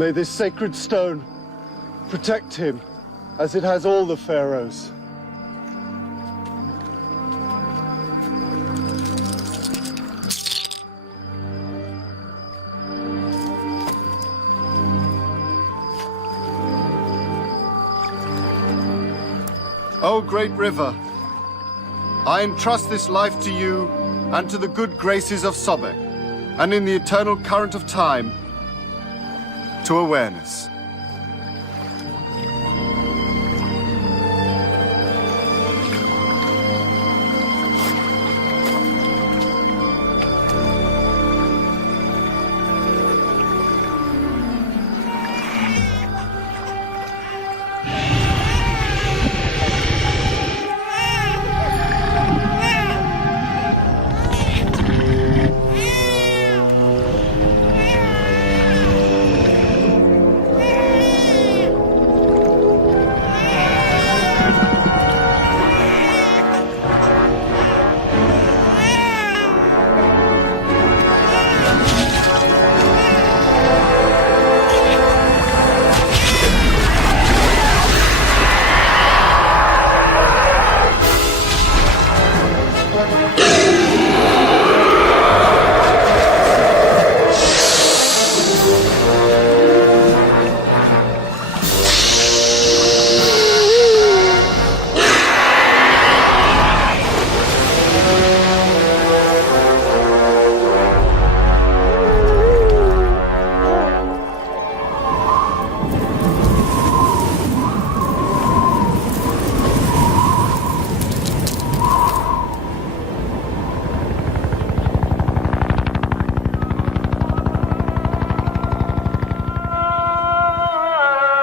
May this sacred stone protect him, as it has all the pharaohs. O great river, I entrust this life to you and to the good graces of Sobek, and in the eternal current of time, to awareness.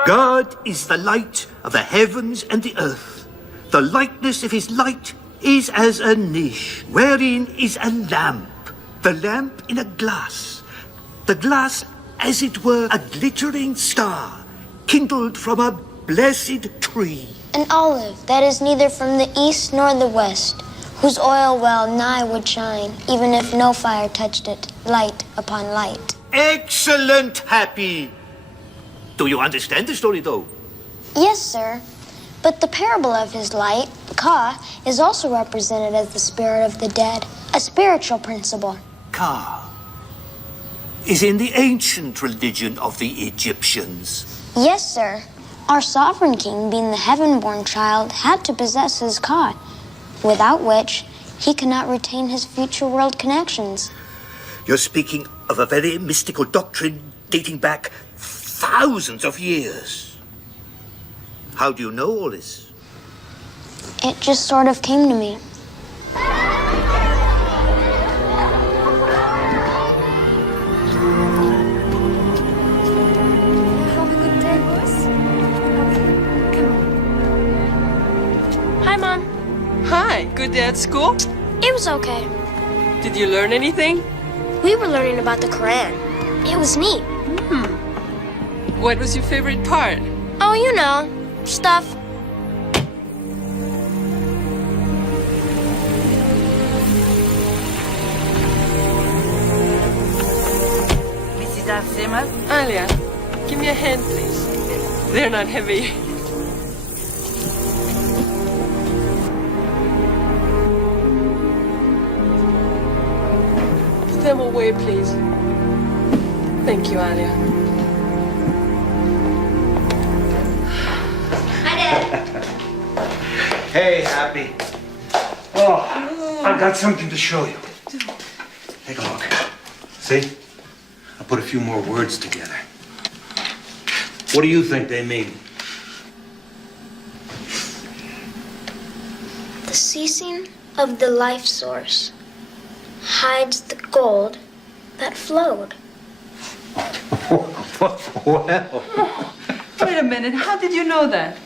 God is the light of the heavens and the earth. The likeness of his light is as a niche, wherein is a lamp. The lamp in a glass. The glass, as it were, a glittering star, kindled from a blessed tree. An olive that is neither from the east nor the west, whose oil well nigh would shine, even if no fire touched it, light upon light. Excellent, Happy. Do you understand the story, though? Yes, sir. But the parable of his light, Ka, is also represented as the spirit of the dead, a spiritual principle. Ka is in the ancient religion of the Egyptians. Yes, sir. Our sovereign king, being the heaven-born child, had to possess his Ka, without which he cannot retain his future world connections. You're speaking of a very mystical doctrine dating back thousands of years. How do you know all this? It just sort of came to me. Have a good day, boys. Hi, Mom. Hi, good day at school? It was okay. Did you learn anything? We were learning about the Quran. It was neat. What was your favorite part? Oh, you know, stuff. Mrs. Alzheimer? Alia, give me a hand, please. They're not heavy. Put them away, please. Thank you, Alia. Hey, Happy. Oh, I've got something to show you. Take a look. See? I put a few more words together. What do you think they mean? The ceasing of the life source hides the gold that flowed. Well, Wait a minute, how did you know that?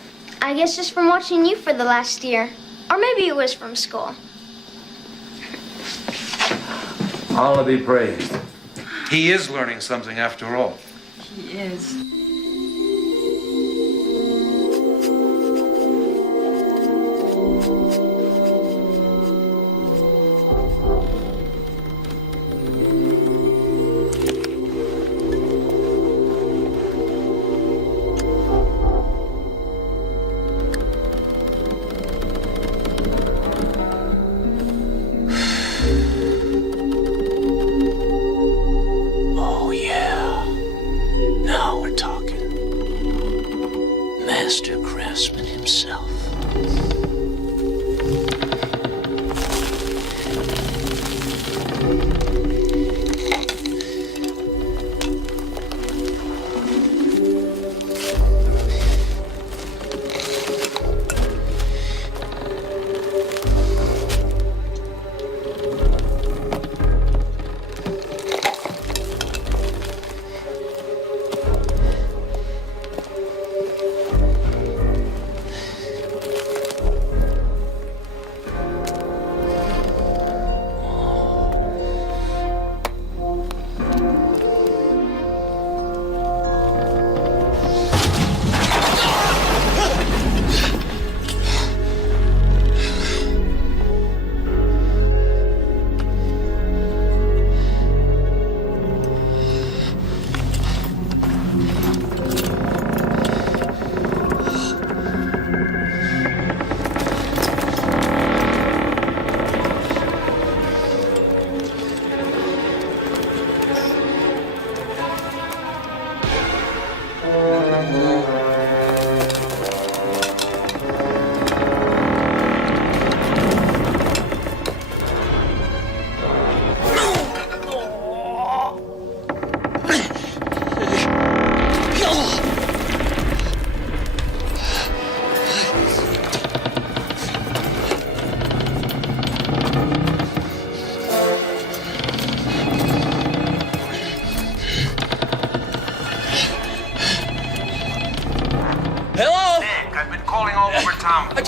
I guess just from watching you for the last year. Or maybe it was from school. Allah be praised. He is learning something after all. He is. master craftsman himself.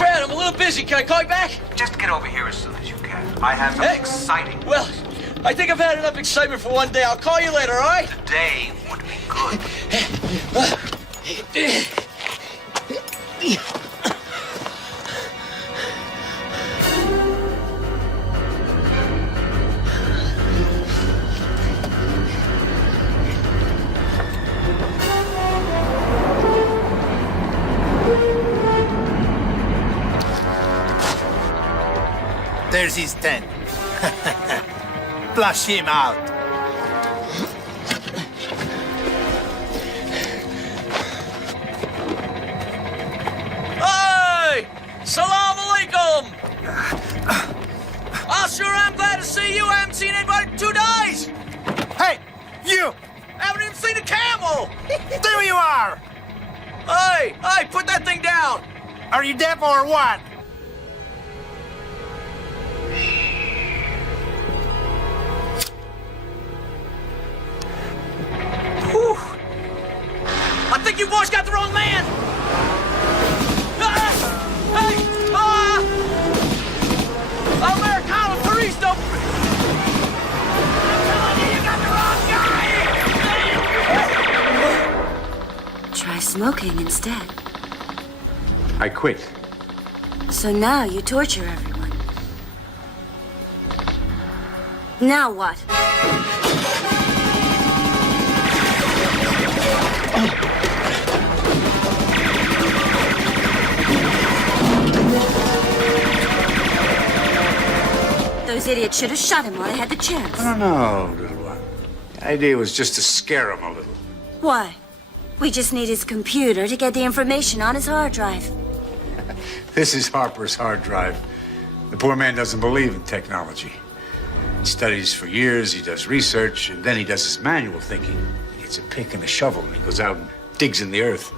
I'm a little busy. Can I call you back? Just get over here as soon as you can. I have something exciting. Well, I think I've had enough excitement for one day. I'll call you later, all right? Today would be good. There's his tent. Flush him out. Hey! Salam alaikum! I sure am glad to see you. I haven't seen anybody in 2 days. Hey, you! Haven't even seen a camel. There you are! Hey, put that thing down. Are you deaf or what? Whew. I think you boys got the wrong man. Hey! Americano Turisto! I'm telling you, you got the wrong guy! Try smoking instead. I quit. So now you torture everyone. Now what? Those idiots should have shot him while they had the chance. No, little one. The idea was just to scare him a little. Why? We just need his computer to get the information on his hard drive. This is Harper's hard drive. The poor man doesn't believe in technology. He studies for years, he does research, and then he does his manual thinking. He gets a pick and a shovel, and he goes out and digs in the earth.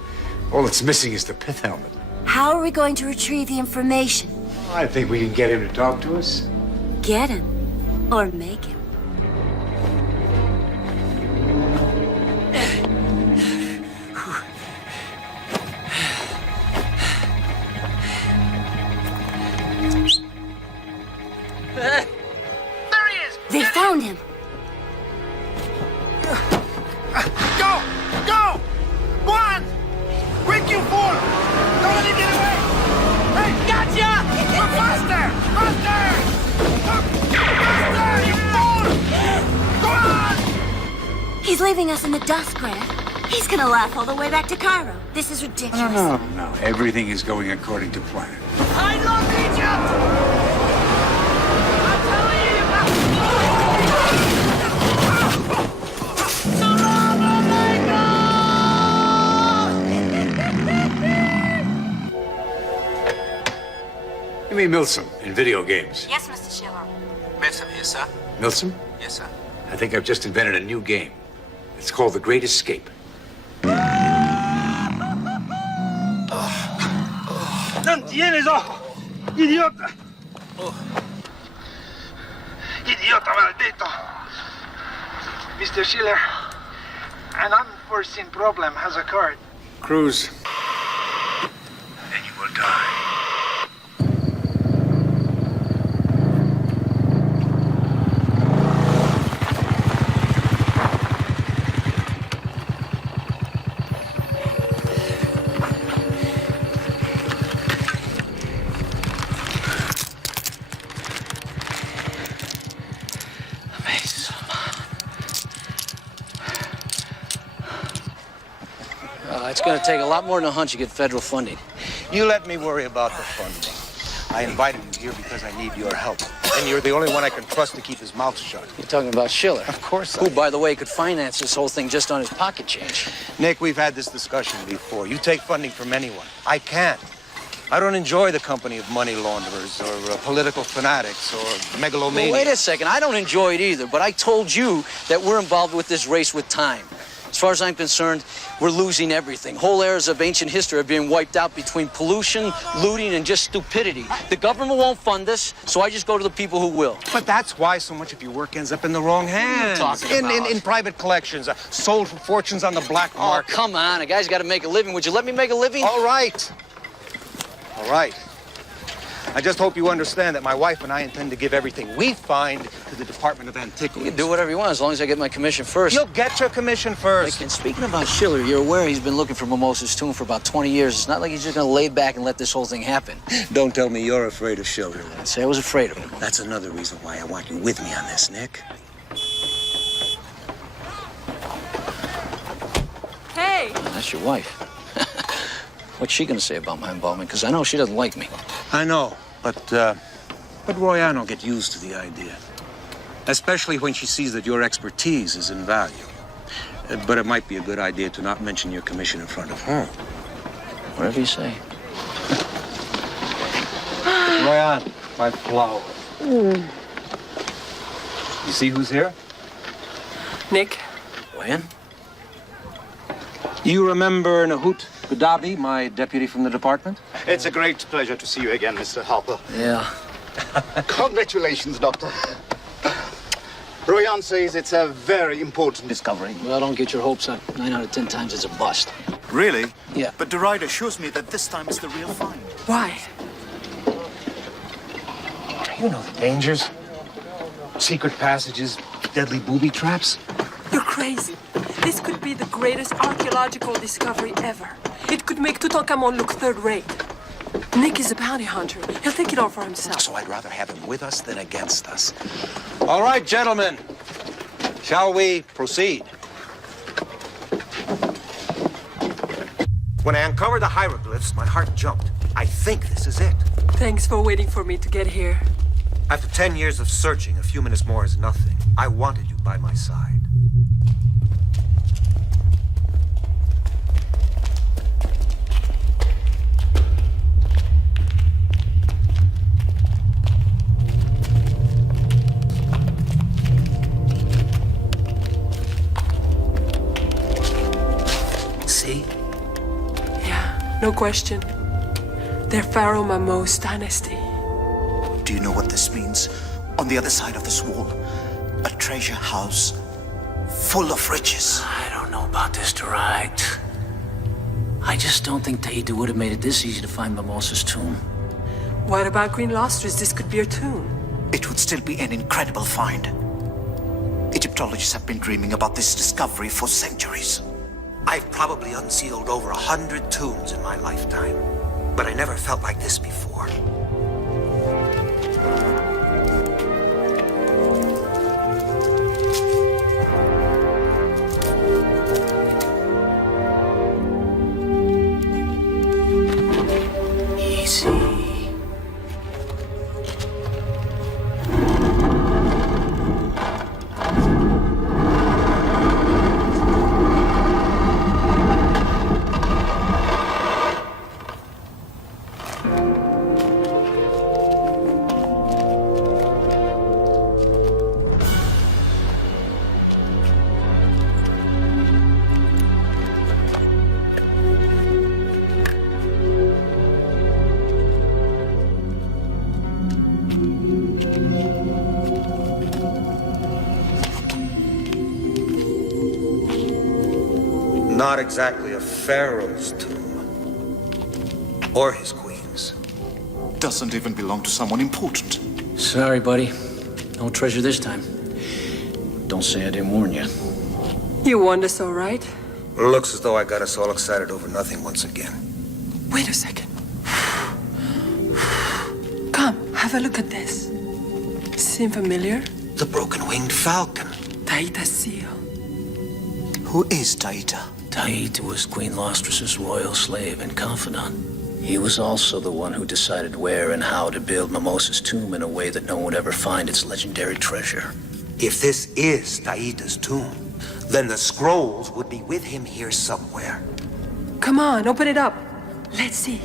All that's missing is the pith helmet. How are we going to retrieve the information? I think we can get him to talk to us. Get him. Or make him. There he is! They found him. Go! Go! Go on! Quick, you fool! Don't let him get away! Hey! Gotcha! Go faster! Faster! Faster, you fool! Go on! He's leaving us in the dust, Grant. He's gonna laugh all the way back to Cairo. This is ridiculous. No. Everything is going according to plan. I love Egypt! I'm telling you, Salam alaikum! Give me Milsom in video games. Yes, Mr. Schiller. Milsom here, sir. Milsom? Yes, sir. I think I've just invented a new game. It's called The Great Escape. ¡No tienes ojo! ¡Idiota! ¡Idiota maldito! Mr. Schiller, an unforeseen problem has occurred. Cruz. And you will die. It's going to take a lot more than a hunch to get federal funding. You let me worry about the funding. I invited you here because I need your help. And you're the only one I can trust to keep his mouth shut. You're talking about Schiller. Of course I Who, am. by the way, could finance this whole thing just on his pocket change. Nick, we've had this discussion before. You take funding from anyone. I can't. I don't enjoy the company of money launderers or political fanatics or megalomaniacs. Well, wait a second. I don't enjoy it either, but I told you that we're involved with this race with time. As far as I'm concerned, we're losing everything. Whole eras of ancient history are being wiped out between pollution, looting, and just stupidity. The government won't fund this, so I just go to the people who will. But that's why so much of your work ends up in the wrong hands. In private collections, sold for fortunes on the black market. Oh, come on. A guy's got to make a living. Would you let me make a living? All right. All right. I just hope you understand that my wife and I intend to give everything we find to the Department of Antiquities. You can do whatever you want as long as I get my commission first. You'll get your commission first. And speaking about Schiller, you're aware he's been looking for Mimosa's tomb for about 20 years. It's not like he's just going to lay back and let this whole thing happen. Don't tell me you're afraid of Schiller. I'd say I was afraid of him. That's another reason why I want you with me on this, Nick. Hey! That's your wife. What's she going to say about my involvement? Because I know she doesn't like me. I know, but Royanne will get used to the idea. Especially when she sees that your expertise is in value. But it might be a good idea to not mention your commission in front of her. Whatever you say. Royanne, my flower. You see who's here? Nick? When? You remember Nahut Gaddafi, my deputy from the department? It's a great pleasure to see you again, Mr. Harper. Yeah. Congratulations, Doctor. Royan says it's a very important discovery. Well, don't get your hopes up. 9 out of 10 times it's a bust. Really? Yeah. But the writer assures me that this time is the real find. Why? You know the dangers. Secret passages, deadly booby traps. You're crazy. This could be the greatest archaeological discovery ever. It could make Tutankhamun look third-rate. Nick is a bounty hunter. He'll take it all for himself. So I'd rather have him with us than against us. All right, gentlemen. Shall we proceed? When I uncovered the hieroglyphs, my heart jumped. I think this is it. Thanks for waiting for me to get here. After 10 years of searching, a few minutes more is nothing. I wanted you by my side. See? Yeah, no question. They're Pharaoh Mamo's dynasty. Do you know what this means? On the other side of this wall, a treasure house full of riches. I don't know about this, Direct. I just don't think Tahiti would have made it this easy to find Mimosa's tomb. What about Green Lustrous? This could be her tomb. It would still be an incredible find. Egyptologists have been dreaming about this discovery for centuries. I've probably unsealed over 100 tombs in my lifetime, but I never felt like this before. Easy. not exactly a pharaoh's tomb. Or his queen's. Doesn't even belong to someone important. Sorry, buddy. No treasure this time. Don't say I didn't warn you. You warned us all right. Looks as though I got us all excited over nothing once again. Wait a second. Come, have a look at this. Seem familiar? The broken-winged falcon. Taita's seal. Who is Taita? Taita was Queen Lostras's royal slave and confidant. He was also the one who decided where and how to build Mimosa's tomb in a way that no one would ever find its legendary treasure. If this is Taita's tomb, then the scrolls would be with him here somewhere. Come on, open it up. Let's see.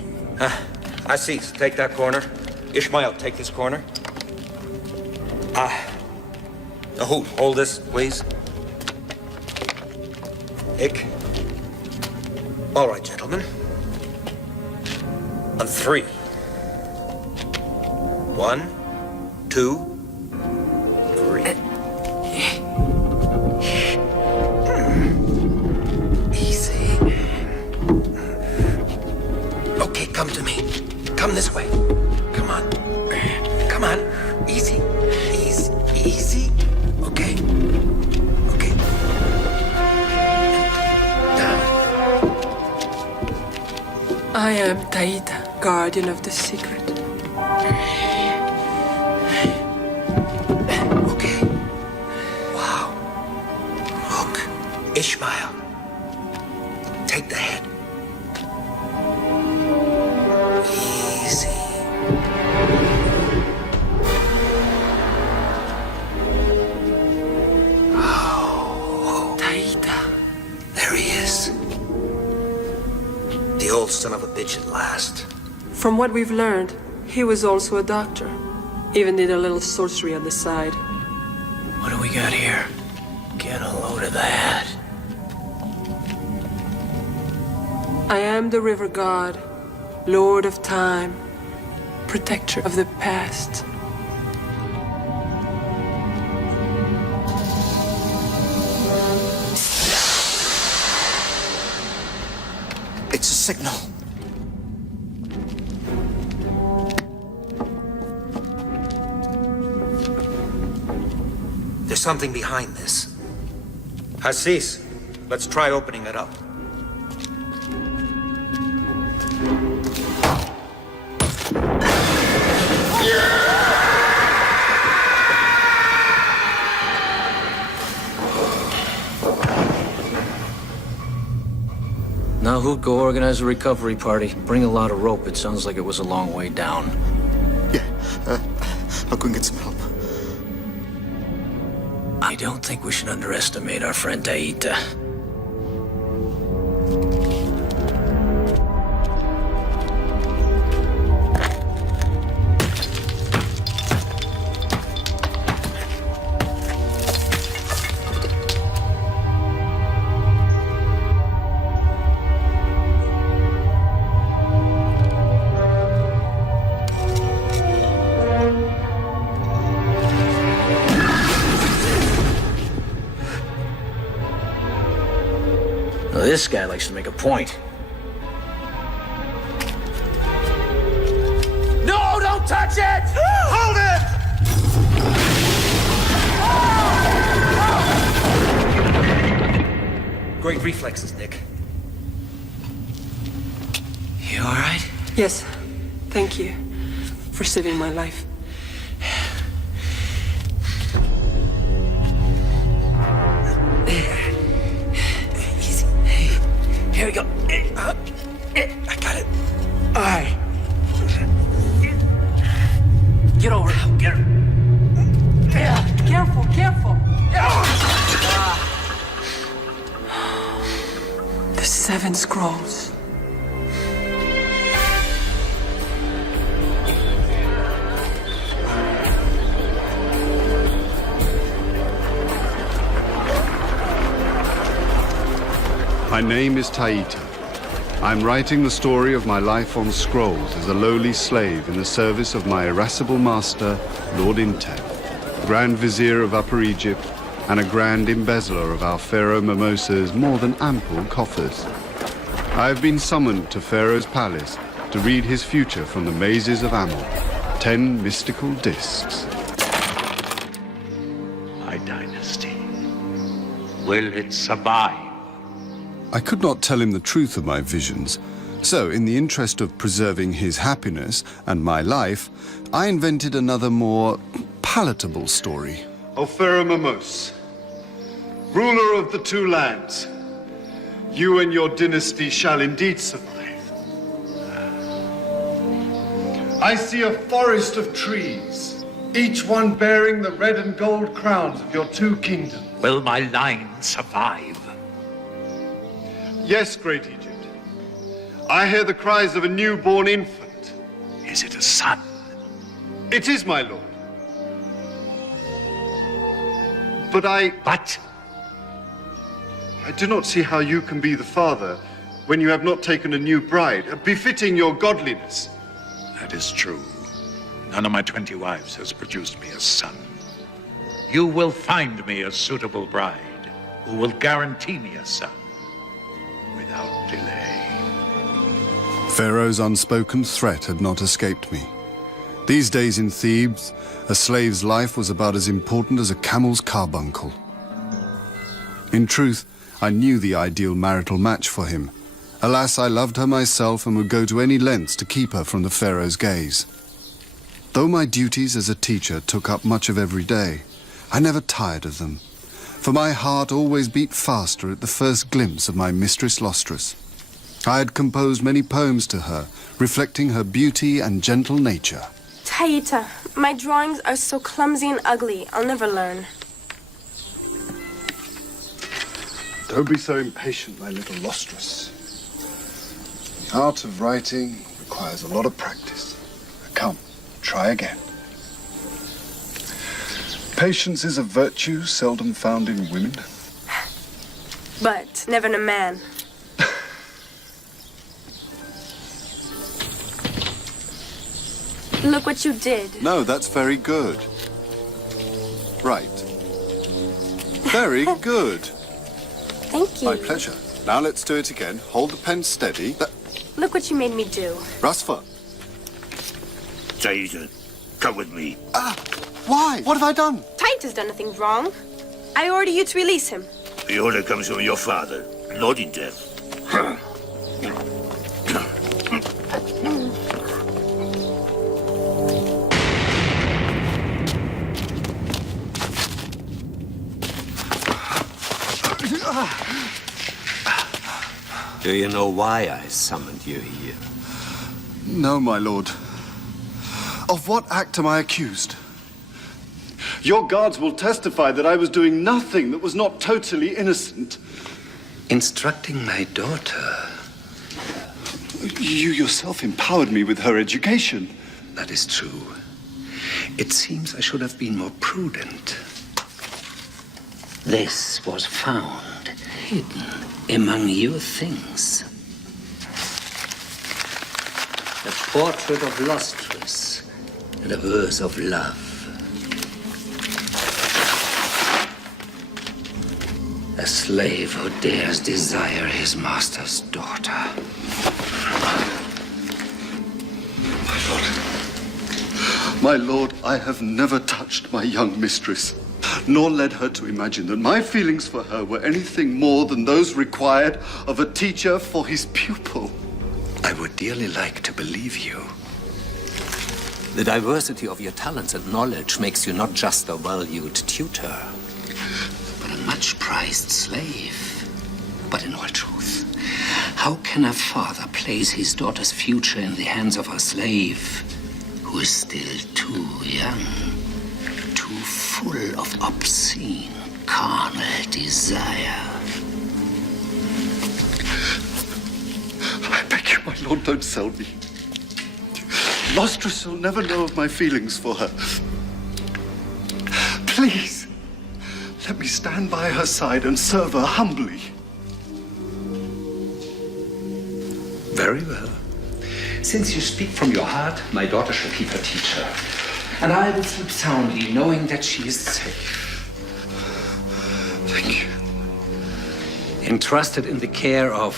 Aziz, take that corner. Ishmael, take this corner. Hold this, please. Ik. All right, gentlemen. On 3. 1, 2, 3. Easy. Okay, come to me. Come this way. Come on. Come on. Easy. Easy. Easy. Okay. Okay. Down. I am Taita, guardian of the secret. Okay. Wow. Look. Ishmael. Take the head. Easy. Oh. Taita. There he is. The old son of a bitch at last. From what we've learned, he was also a doctor. Even did a little sorcery on the side. What do we got here? Get a load of that. I am the river god, lord of time, protector of the past. It's a signal. There's something behind this. Aziz, let's try opening it up. Now who'd go organize a recovery party? Bring a lot of rope. It sounds like it was a long way down. Yeah, I'll go and get some help. I don't think we should underestimate our friend Taita. Now, this guy likes to make a point. No, don't touch it! Hold it! Great reflexes, Nick. You all right? Yes, thank you for saving my life. Easy. Here we go. I got it. All right. Get over it. Get her. Careful, careful. The 7 scrolls. My name is Taita. I'm writing the story of my life on scrolls as a lowly slave in the service of my irascible master, Lord Intep, Grand Vizier of Upper Egypt, and a grand embezzler of our Pharaoh Mimosa's more than ample coffers. I have been summoned to Pharaoh's palace to read his future from the mazes of Amon. 10 mystical discs. My dynasty. Will it survive? I could not tell him the truth of my visions, so in the interest of preserving his happiness and my life, I invented another more palatable story. O Pharaoh Mimose, ruler of the two lands, you and your dynasty shall indeed survive. I see a forest of trees, each one bearing the red and gold crowns of your two kingdoms. Will my line survive? Yes, great Egypt. I hear the cries of a newborn infant. Is it a son? It is, my lord. But I do not see how you can be the father when you have not taken a new bride, befitting your godliness. That is true. None of my 20 wives has produced me a son. You will find me a suitable bride who will guarantee me a son without delay. Pharaoh's unspoken threat had not escaped me. These days in Thebes, a slave's life was about as important as a camel's carbuncle. In truth, I knew the ideal marital match for him. Alas, I loved her myself and would go to any lengths to keep her from the Pharaoh's gaze. Though my duties as a teacher took up much of every day, I never tired of them, for my heart always beat faster at the first glimpse of my mistress Lustrous. I had composed many poems to her, reflecting her beauty and gentle nature. Taita, my drawings are so clumsy and ugly, I'll never learn. Don't be so impatient, my little Lustrous. The art of writing requires a lot of practice. Come, try again. Patience is a virtue seldom found in women. But never in a man. Look what you did. No, that's very good. Right. Very good. Thank you. My pleasure. Now let's do it again. Hold the pen steady. Look what you made me do. Rasfa. Jason, come with me. Why? What have I done? Taita's done nothing wrong. I order you to release him. The order comes from your father, not in death. Do you know why I summoned you here? No, my lord. Of what act am I accused? Your guards will testify that I was doing nothing that was not totally innocent. Instructing my daughter. You yourself empowered me with her education. That is true. It seems I should have been more prudent. This was found hidden among your things. A portrait of Lustrous and a verse of love. A slave who dares desire his master's daughter. My lord, I have never touched my young mistress, nor led her to imagine that my feelings for her were anything more than those required of a teacher for his pupil. I would dearly like to believe you. The diversity of your talents and knowledge makes you not just a valued tutor, but a much-prized slave. But in all truth, how can a father place his daughter's future in the hands of a slave who is still too young, too full of obscene, carnal desire? I beg you, my lord, don't sell me. Lustrous will never know of my feelings for her. Please, let me stand by her side and serve her humbly. Very well. Since you speak from your heart, my daughter shall keep her teacher. And I will sleep soundly, knowing that she is safe. entrusted in the care of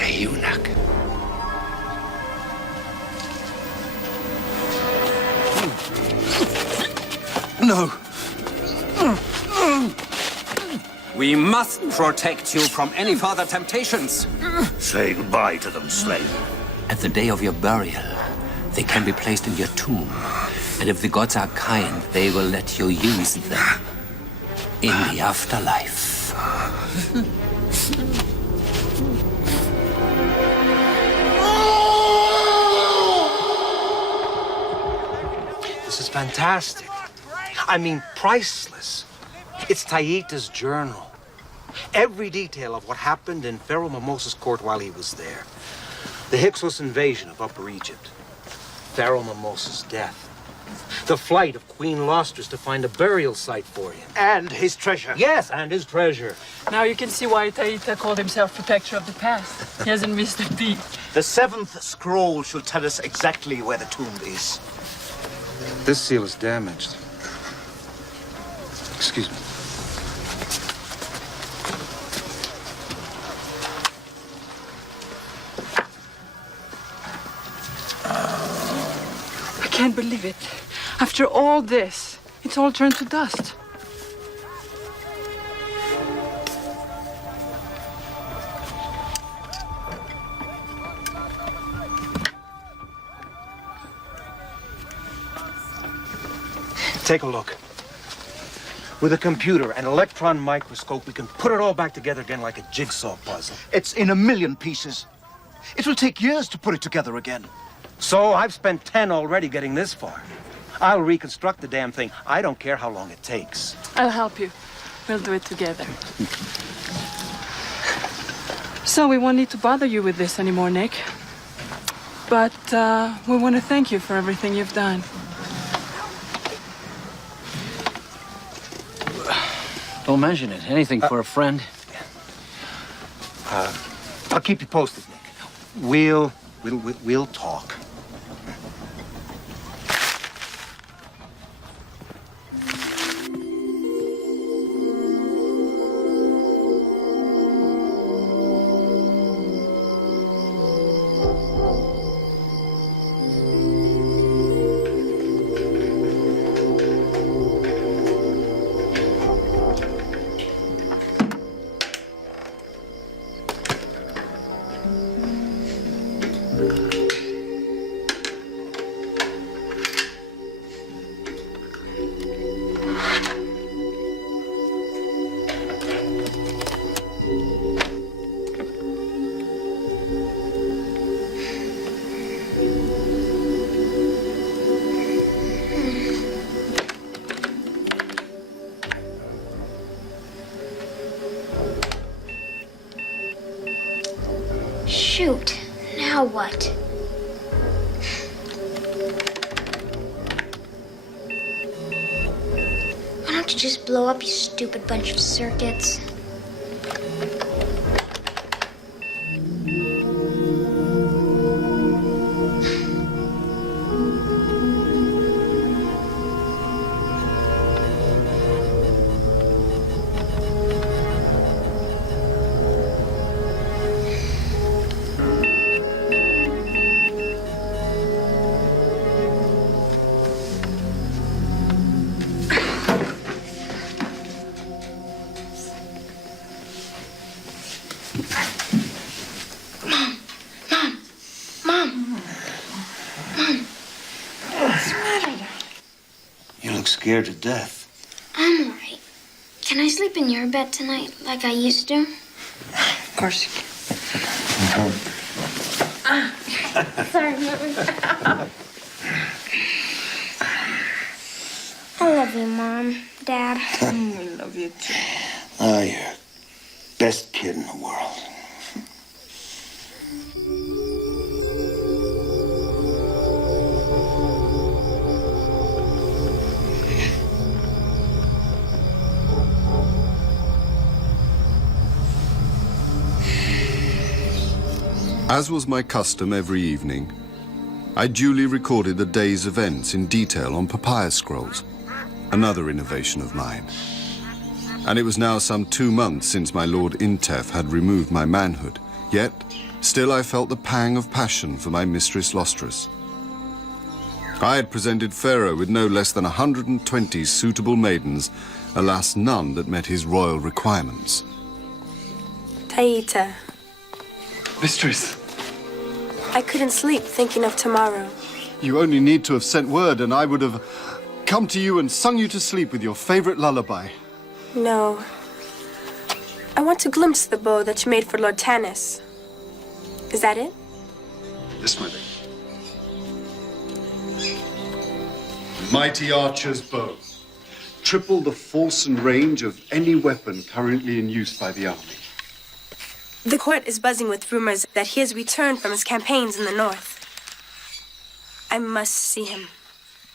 a eunuch. No. We must protect you from any further temptations. Say goodbye to them, slave. At the day of your burial, they can be placed in your tomb. And if the gods are kind, they will let you use them in the afterlife. This is fantastic. I mean, priceless. It's Taita's journal. Every detail of what happened in Pharaoh Mimosas' court while he was there. The Hyksos invasion of Upper Egypt. Pharaoh Mimosas' death. The flight of Queen Lustrous to find a burial site for him. And his treasure. Yes, and his treasure. Now you can see why Taita called himself protector of the past. He hasn't missed a beat. The 7th scroll shall tell us exactly where the tomb is. This seal is damaged. Excuse me. I can't believe it. After all this, it's all turned to dust. Take a look. With a computer and electron microscope, we can put it all back together again like a jigsaw puzzle. It's in 1,000,000 pieces. It will take years to put it together again. So I've spent 10 already getting this far. I'll reconstruct the damn thing. I don't care how long it takes. I'll help you. We'll do it together. So we won't need to bother you with this anymore, Nick. But we want to thank you for everything you've done. Don't mention it. Anything for a friend. I'll keep you posted, Nick. We'll talk. Shoot. Now what? Why don't you just blow up, you stupid bunch of circuits? Scared to death. I'm all right. Can I sleep in your bed tonight like I used to? Of course you can. Sorry, Mom. I love you, Mom, Dad. I love you too. Oh, you're best kid in the world. As was my custom every evening, I duly recorded the day's events in detail on papyrus scrolls, another innovation of mine. and it was now some 2 months since my Lord Intef had removed my manhood. Yet, still I felt the pang of passion for my mistress Lostrus. I had presented Pharaoh with no less than 120 suitable maidens, alas, none that met his royal requirements. Taita, Mistress, I couldn't sleep thinking of tomorrow. you only need to have sent word and I would have come to you and sung you to sleep with your favorite lullaby. No. I want to glimpse the bow that you made for Lord Tanis. Is that it? This, my lady. Mighty archer's bow. Triple the force and range of any weapon currently in use by the army. The court is buzzing with rumors that he has returned from his campaigns in the north. I must see him.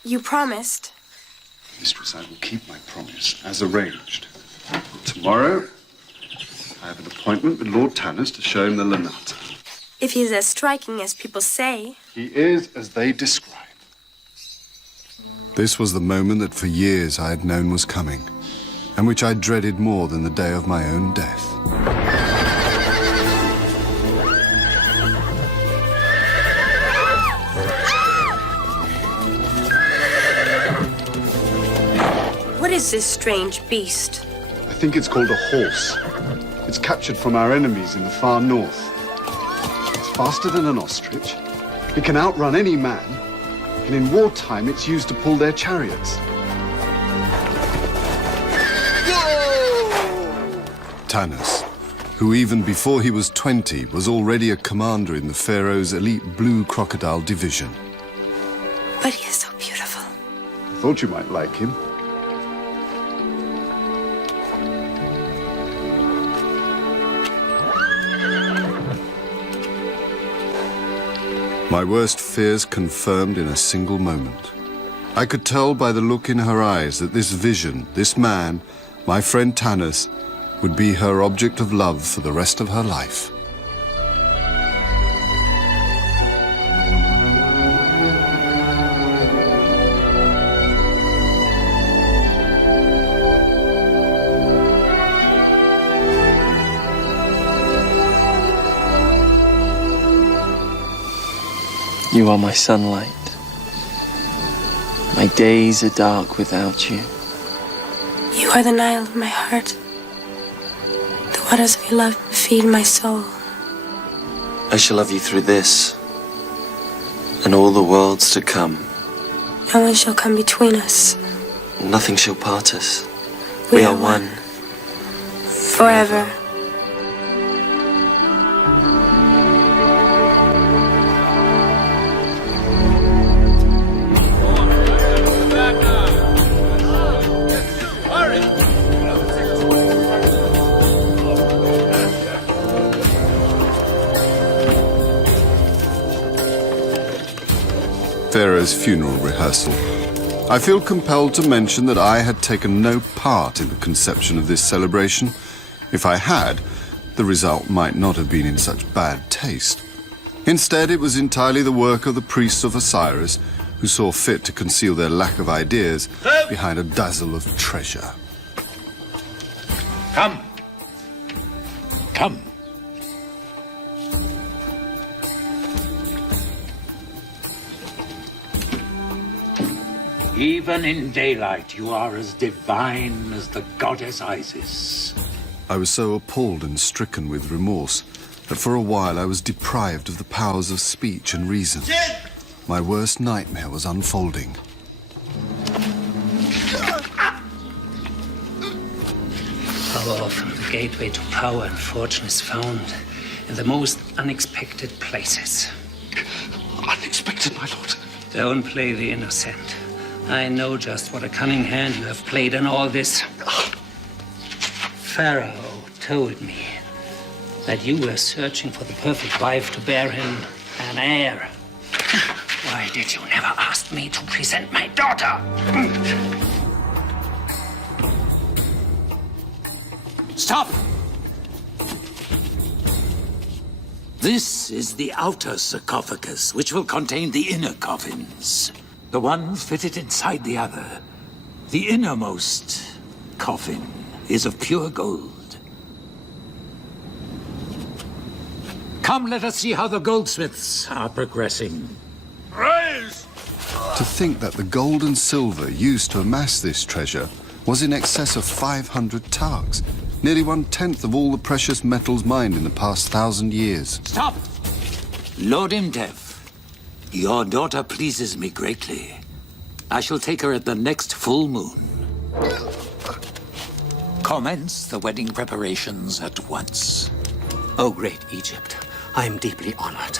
You promised. Mistress, I will keep my promise, as arranged. Tomorrow, I have an appointment with Lord Tanis to show him the Lanata. If he is as striking as people say. He is as they describe. This was the moment that for years I had known was coming, and which I dreaded more than the day of my own death. What is this strange beast? I think it's called a horse. It's captured from our enemies in the far north. It's faster than an ostrich. It can outrun any man. And in wartime, it's used to pull their chariots. Tanis, who even before he was 20 was already a commander in the Pharaoh's elite blue crocodile division. But he is so beautiful. I thought you might like him. My worst fears confirmed in a single moment. I could tell by the look in her eyes that this vision, this man, my friend Tanis, would be her object of love for the rest of her life. You are my sunlight. My days are dark without you. You are the Nile of my heart. The waters of your love feed my soul. I shall love you through this and all the worlds to come. No one shall come between us. Nothing shall part us. We are one. Forever. Pharaoh's funeral rehearsal. I feel compelled to mention that I had taken no part in the conception of this celebration. If I had, the result might not have been in such bad taste. Instead, it was entirely the work of the priests of Osiris, who saw fit to conceal their lack of ideas behind a dazzle of treasure. Come. Come. Even in daylight, you are as divine as the goddess Isis. I was so appalled and stricken with remorse that for a while I was deprived of the powers of speech and reason. My worst nightmare was unfolding. How often the gateway to power and fortune is found in the most unexpected places. Unexpected, my lord. Don't play the innocent. I know just what a cunning hand you have played in all this. Pharaoh told me that you were searching for the perfect wife to bear him an heir. Why did you never ask me to present my daughter? Stop! This is the outer sarcophagus, which will contain the inner coffins. The one fitted inside the other. The innermost coffin is of pure gold. Come, let us see how the goldsmiths are progressing. Rise! To think that the gold and silver used to amass this treasure was in excess of 500 tarks, nearly 1/10 of all the precious metals mined in the past 1,000 years. Stop! Lord Imdev, your daughter pleases me greatly. I shall take her at the next full moon. Commence the wedding preparations at once. O great Egypt, I am deeply honored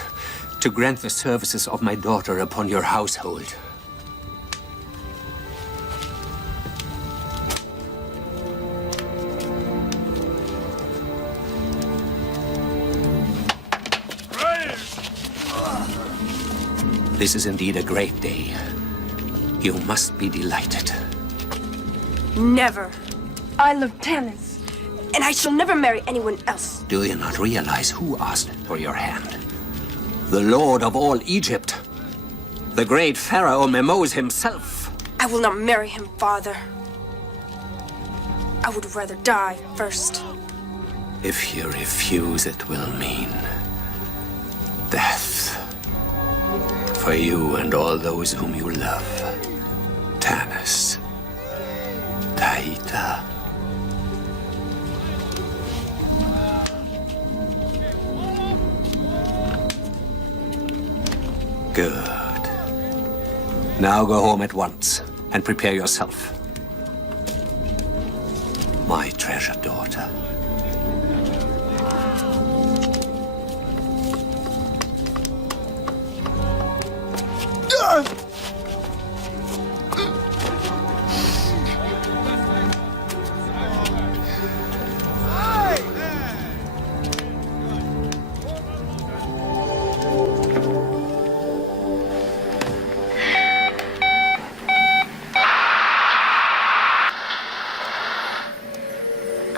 to grant the services of my daughter upon your household. This is indeed a great day. You must be delighted. Never. I love tennis, and I shall never marry anyone else. Do you not realize who asked for your hand? The Lord of all Egypt. The great Pharaoh Memoz himself. I will not marry him, father. I would rather die first. If you refuse, it will mean death. For you and all those whom you love. Tanis. Taita. Good. Now go home at once and prepare yourself. My treasured daughter.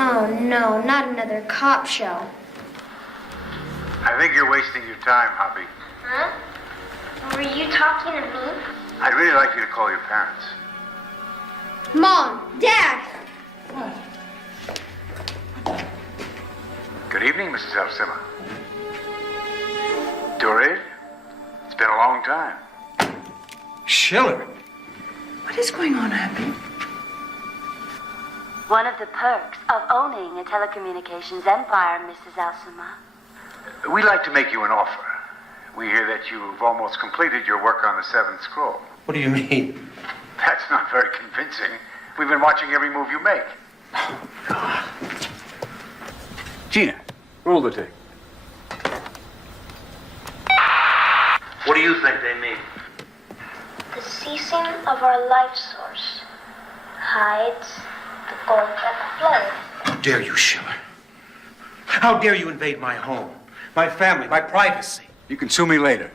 Oh no, not another cop show. I think you're wasting your time, Hoppy. Huh? Were you talking to me? I'd really like you to call your parents. Mom, Dad! Good evening, Mrs. Alcima. Doreen? It's been a long time. Schiller? What is going on, Happy? One of the perks of owning a telecommunications empire, Mrs. Alcima. We'd like to make you an offer. We hear that you've almost completed your work on the Seventh Scroll. What do you mean? That's not very convincing. We've been watching every move you make. Gina, roll the tape. What do you think they mean? The ceasing of our life source hides the gold that flows. How dare you, Schiller? How dare you invade my home, my family, my privacy? You can sue me later.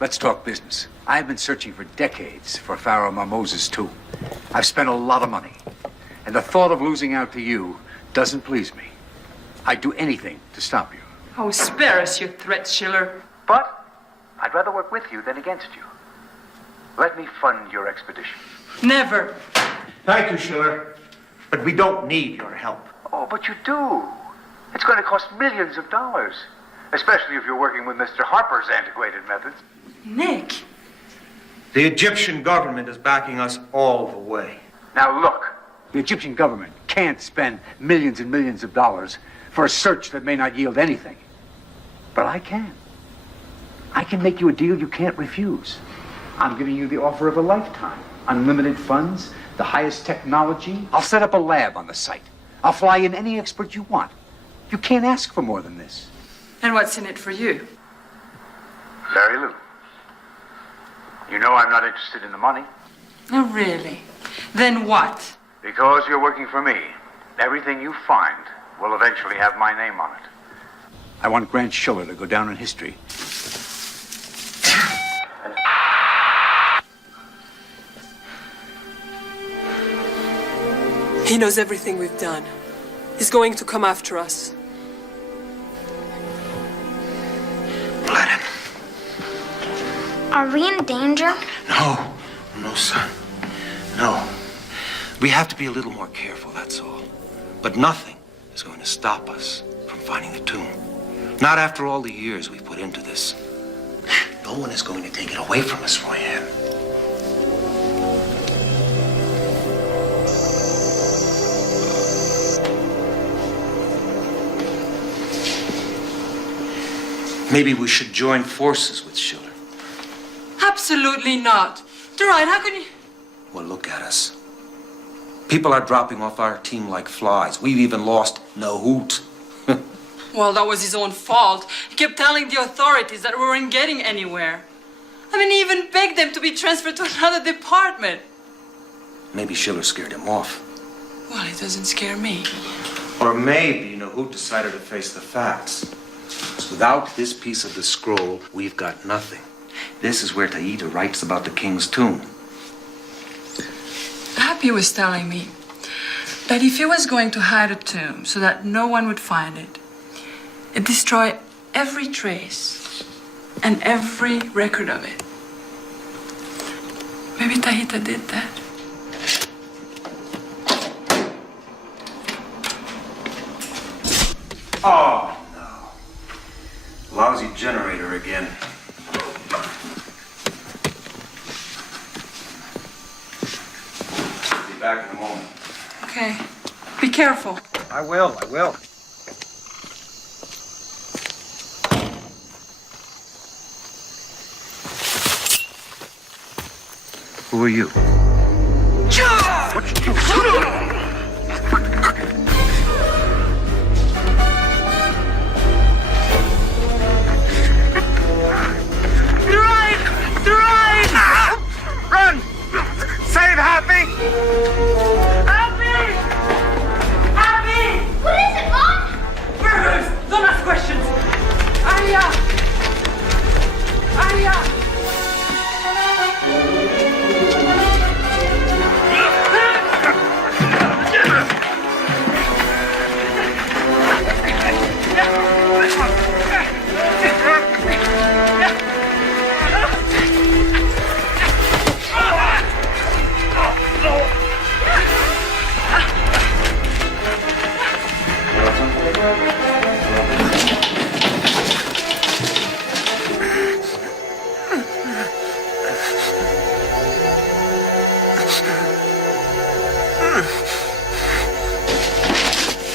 Let's talk business. I've been searching for decades for Pharaoh Moses' tomb. I've spent a lot of money. And the thought of losing out to you doesn't please me. I'd do anything to stop you. Oh, spare us your threats, Schiller. But I'd rather work with you than against you. Let me fund your expedition. Never. Thank you, Schiller. But we don't need your help. Oh, but you do. It's going to cost millions of dollars. Especially if you're working with Mr. Harper's antiquated methods. Nick. The Egyptian government is backing us all the way. Now look. The Egyptian government can't spend millions and millions of dollars for a search that may not yield anything. But I can. I can make you a deal you can't refuse. I'm giving you the offer of a lifetime. Unlimited funds, the highest technology. I'll set up a lab on the site. I'll fly in any expert you want. You can't ask for more than this. And what's in it for you? Larry Lou. You know I'm not interested in the money. Oh, really? Then what? Because you're working for me. Everything you find will eventually have my name on it. I want Grant Schiller to go down in history. He knows everything we've done. He's going to come after us. Let him. Are we in danger? No. No, son. No. We have to be a little more careful, that's all. But nothing is going to stop us from finding the tomb. Not after all the years we've put into this. No one is going to take it away from us, Royanne. Maybe we should join forces with Schiller. Absolutely not. Gerard, how can you... Well, look at us. People are dropping off our team like flies. We've even lost Nahoot. Well, that was his own fault. He kept telling the authorities that we weren't getting anywhere. I mean, he even begged them to be transferred to another department. Maybe Schiller scared him off. Well, it doesn't scare me. Or maybe Nahoot decided to face the facts. Without this piece of the scroll, we've got nothing. This is where Taita writes about the king's tomb. Happy was telling me that if he was going to hide a tomb so that no one would find it, he'd destroy every trace and every record of it. Maybe Taita did that. Oh, no. Lousy generator again. I'll be back in a moment. Okay. Be careful. I will. Who are you? Run! Save Happy! What is it, Mom? Burgers! Don't ask questions! Aria!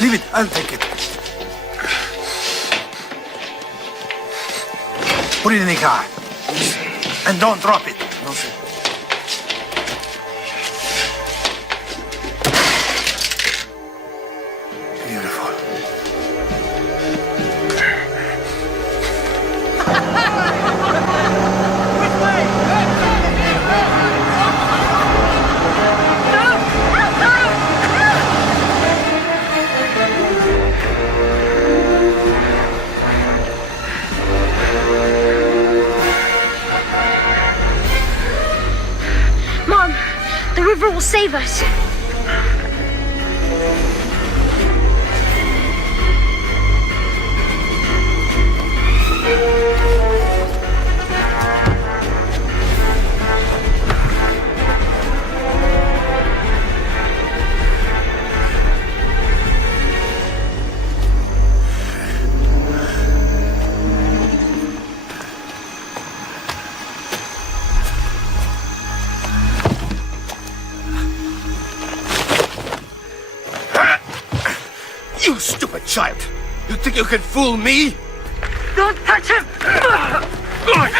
Leave it, I'll take it. Put it in the car. And don't drop it. No, sir. Beautiful. Mom, the river will save us. You stupid child! You think you can fool me? Don't touch him! Mom!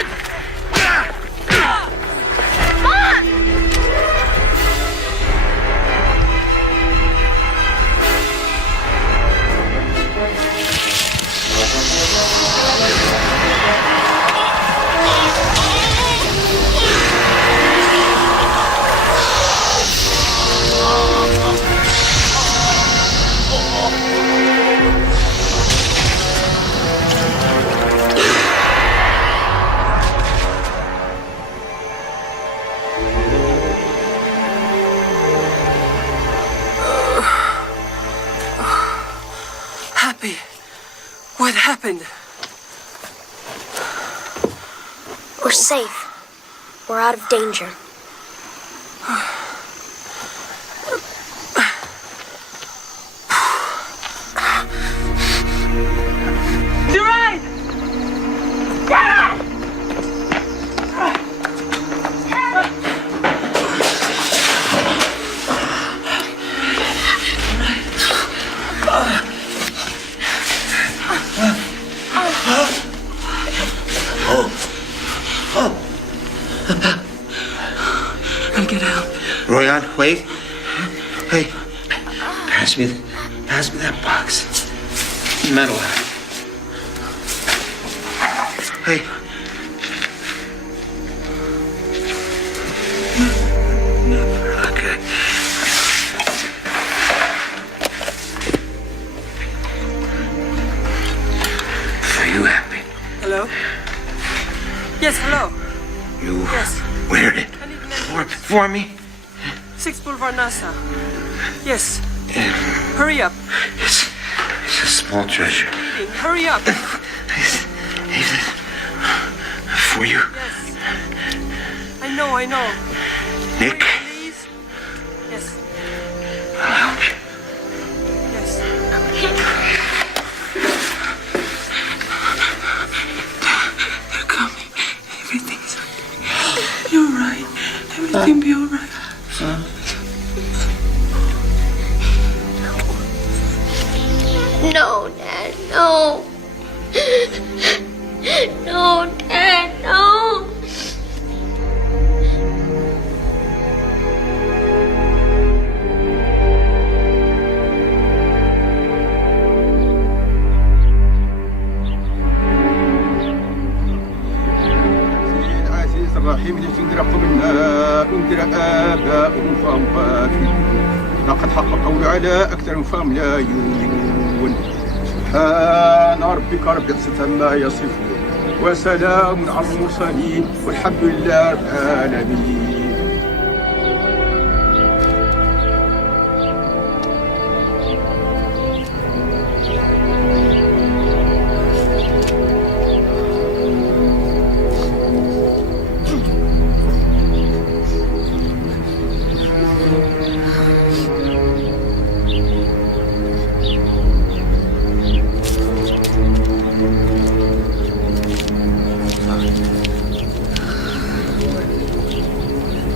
Happy. What happened? We're safe. We're out of danger. I'll get help. Royan, wait. Hey, pass me that box. Metal. Hey. Okay. Are you happy? Hello? Yes, hello. You Yes. wear it for me? 6 Boulevard Nassau. Yes. Hurry up. It's a small treasure. Hurry up. For you. Yes. I know. Nick, Please. Yes. I'll help you. Yes. They're coming. Everything's okay. You're right. Everything be all right. No, Dad, no. No, Dad, no. العزيز الرحيم اللي تندرق منا وندر آباؤهم فهم غافلون لقد حق القول على أكثر فهم لا يؤمنون سبحان ربك رب العزة عما يصفون وسلام على المرسلين والحمد لله رب العالمين.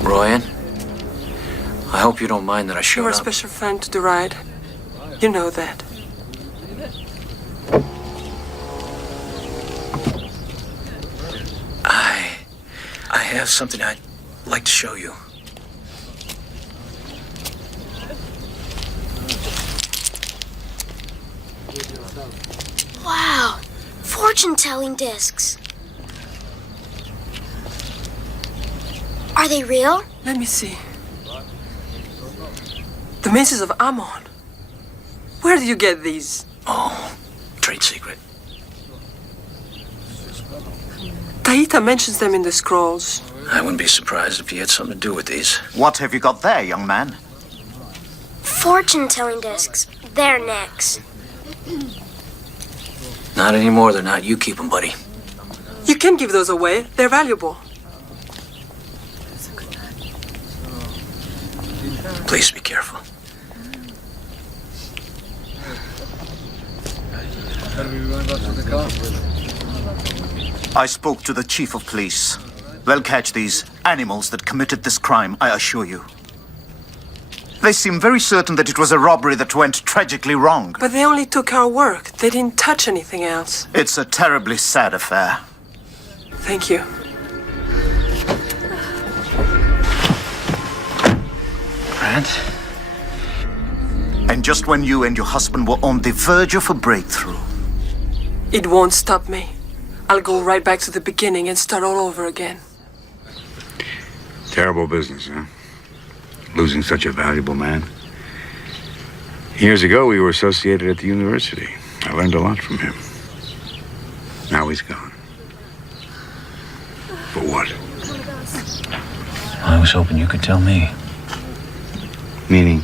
Royan, I hope you don't mind that I showed You're a up. special friend to the ride. You know that. I have something I'd like to show you. Wow, fortune-telling discs. Are they real? Let me see. The Maces of Ammon. Where do you get these? Oh, trade secret. Taita mentions them in the scrolls. I wouldn't be surprised if he had something to do with these. What have you got there, young man? Fortune-telling discs. They're necks. Not anymore, they're not. You keep them, buddy. You can give those away. They're valuable. Please be careful. I spoke to the chief of police. They'll catch these animals that committed this crime, I assure you. They seem very certain that it was a robbery that went tragically wrong. But they only took our work. They didn't touch anything else. It's a terribly sad affair. Thank you. Grant? And just when you and your husband were on the verge of a breakthrough. It won't stop me. I'll go right back to the beginning and start all over again. Terrible business, huh? Losing such a valuable man. Years ago, we were associated at the university. I learned a lot from him. Now he's gone. For what? I was hoping you could tell me. Meaning?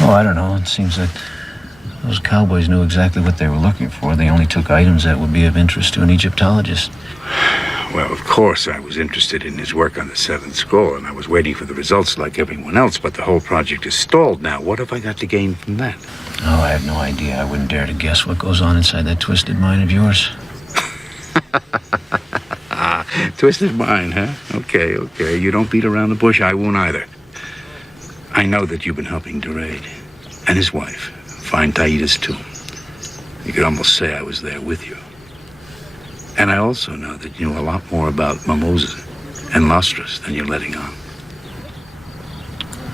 Oh, I don't know. It seems that those cowboys knew exactly what they were looking for. They only took items that would be of interest to an Egyptologist. Well, of course, I was interested in his work on the Seventh Scroll, and I was waiting for the results like everyone else, but the whole project is stalled now. What have I got to gain from that? Oh, I have no idea. I wouldn't dare to guess what goes on inside that twisted mind of yours. Twisted mind, huh? Okay. You don't beat around the bush. I won't either. I know that you've been helping Duraid and his wife find Taida's tomb. You could almost say I was there with you. And I also know that you know a lot more about Mimosas and Lostras than you're letting on.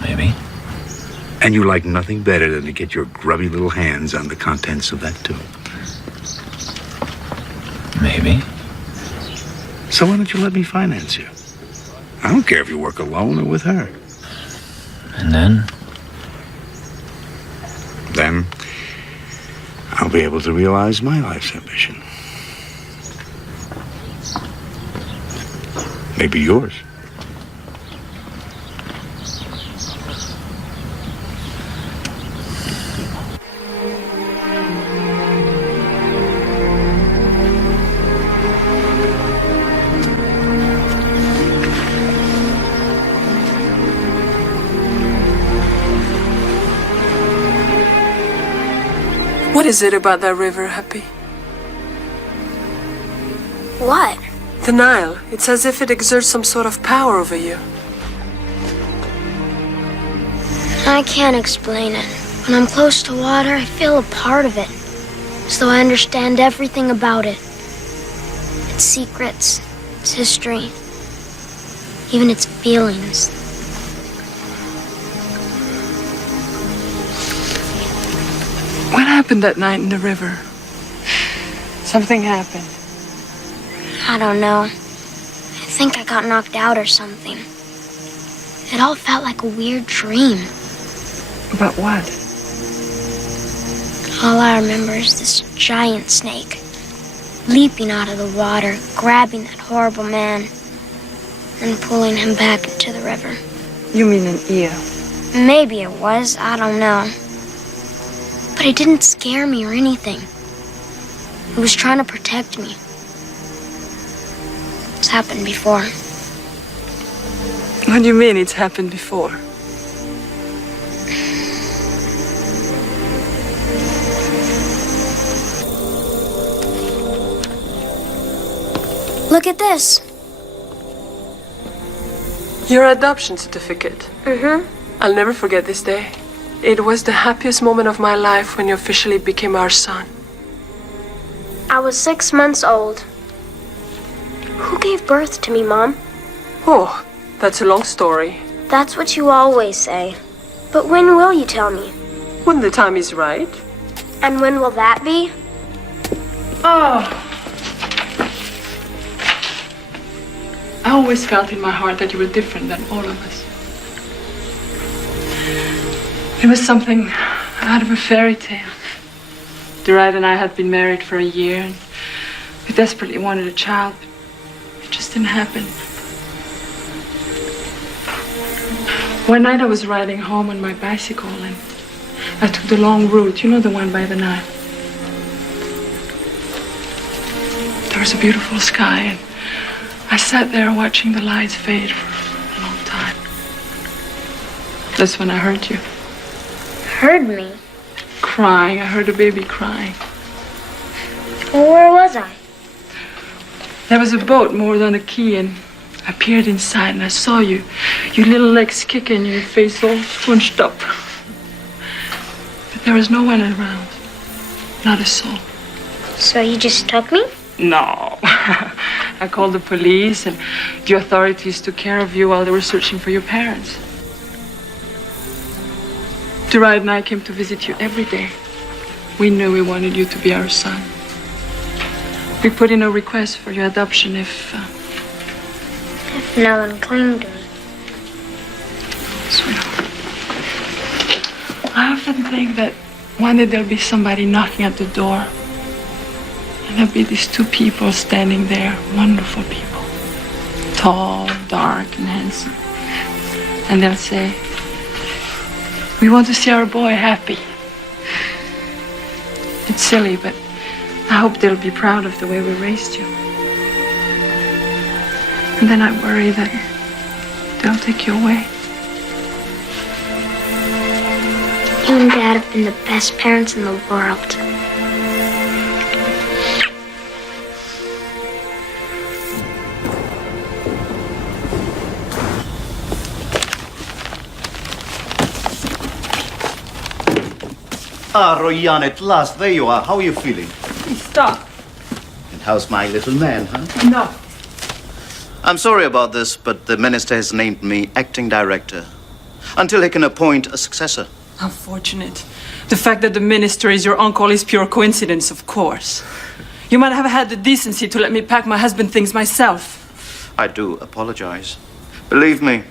Maybe. And you like nothing better than to get your grubby little hands on the contents of that tomb. Maybe. So why don't you let me finance you? I don't care if you work alone or with her. And then? Then I'll be able to realize my life's ambition. Maybe yours. What is it about that river, Happy? What? The Nile. It's as if it exerts some sort of power over you. I can't explain it. When I'm close to water, I feel a part of it. As though I understand everything about it. Its secrets, its history, even its feelings. What happened that night in the river? Something happened. I don't know. I think I got knocked out or something. It all felt like a weird dream. About what? All I remember is this giant snake leaping out of the water, grabbing that horrible man, and pulling him back into the river. You mean an eel? Maybe it was, I don't know. But it didn't scare me or anything. It was trying to protect me. It's happened before. What do you mean it's happened before? Look at this. Your adoption certificate. Mm-hmm. I'll never forget this day. It was the happiest moment of my life when you officially became our son. I was 6 months old. Who gave birth to me, Mom? Oh, that's a long story. That's what you always say. But when will you tell me? When the time is right. And when will that be? Oh. I always felt in my heart that you were different than all of us. It was something out of a fairy tale. Duride and I had been married for a year, and we desperately wanted a child, but it just didn't happen. One night I was riding home on my bicycle, and I took the long route, you know, the one by the Nile. There was a beautiful sky, and I sat there watching the lights fade for a long time. That's when I heard you. Heard me? Crying. I heard a baby crying. Well, where was I? There was a boat moored on a quay, and I peered inside and I saw you. Your little legs kicking, your face all scrunched up. But there was no one around. Not a soul. So you just took me? No. I called the police, and the authorities took care of you while they were searching for your parents. Duride and I came to visit you every day. We knew we wanted you to be our son. We put in a request for your adoption if no one claimed me. Sweetheart, I often think that one day there'll be somebody knocking at the door. And there'll be these two people standing there, wonderful people. Tall, dark, and handsome. And they'll say, "We want to see our boy happy." It's silly, but I hope they'll be proud of the way we raised you. And then I worry that they'll take you away. You and Dad have been the best parents in the world. Ah, Royan, at last, there you are. How are you feeling? Stop. And How's my little man, huh? No. I'm sorry about this, but the minister has named me acting director until he can appoint a successor. How fortunate. The fact that the minister is your uncle is pure coincidence, of course. You might have had the decency to let me pack my husband's things myself. I do apologize. Believe me,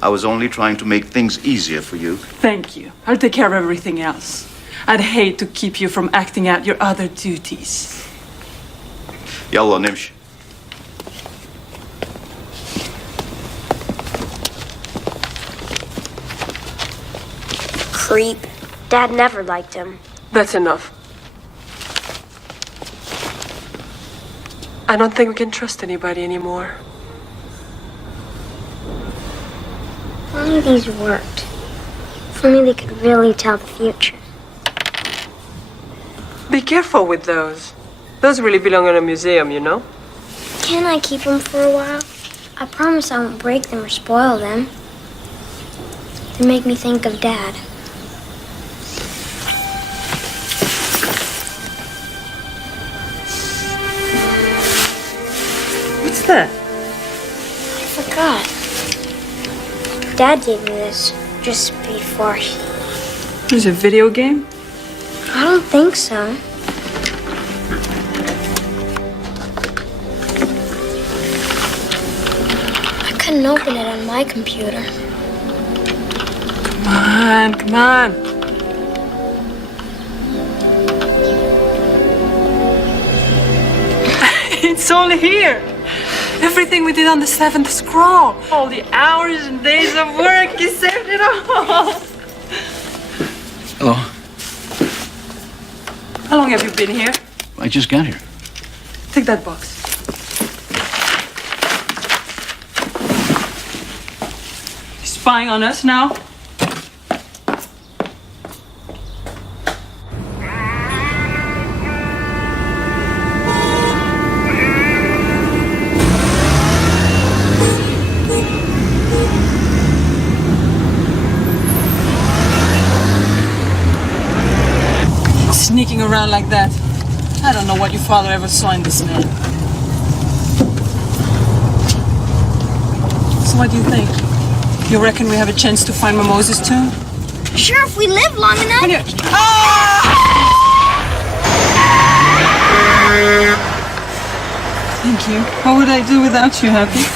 I was only trying to make things easier for you. Thank you. I'll take care of everything else. I'd hate to keep you from acting out your other duties. Yalla nimsh. Creep. Dad never liked him. That's enough. I don't think we can trust anybody anymore. If only these worked. If only they could really tell the future. Be careful with those. Those really belong in a museum, you know? Can I keep them for a while? I promise I won't break them or spoil them. They make me think of Dad. What's that? I forgot. Dad gave me this just before he... Is it a video game? I don't think so. I couldn't open it on my computer. Come on, come on. It's all here. Everything we did on the 7th scroll. All the hours and days of work, you saved it all. Hello. How long have you been here? I just got here. Take that box. You spying on us now? Sneaking around like that. I don't know what your father ever saw in this man. So what do you think? You reckon we have a chance to find Mimosas tomb? Sure, if we live long enough. Thank you. What would I do without you, Happy?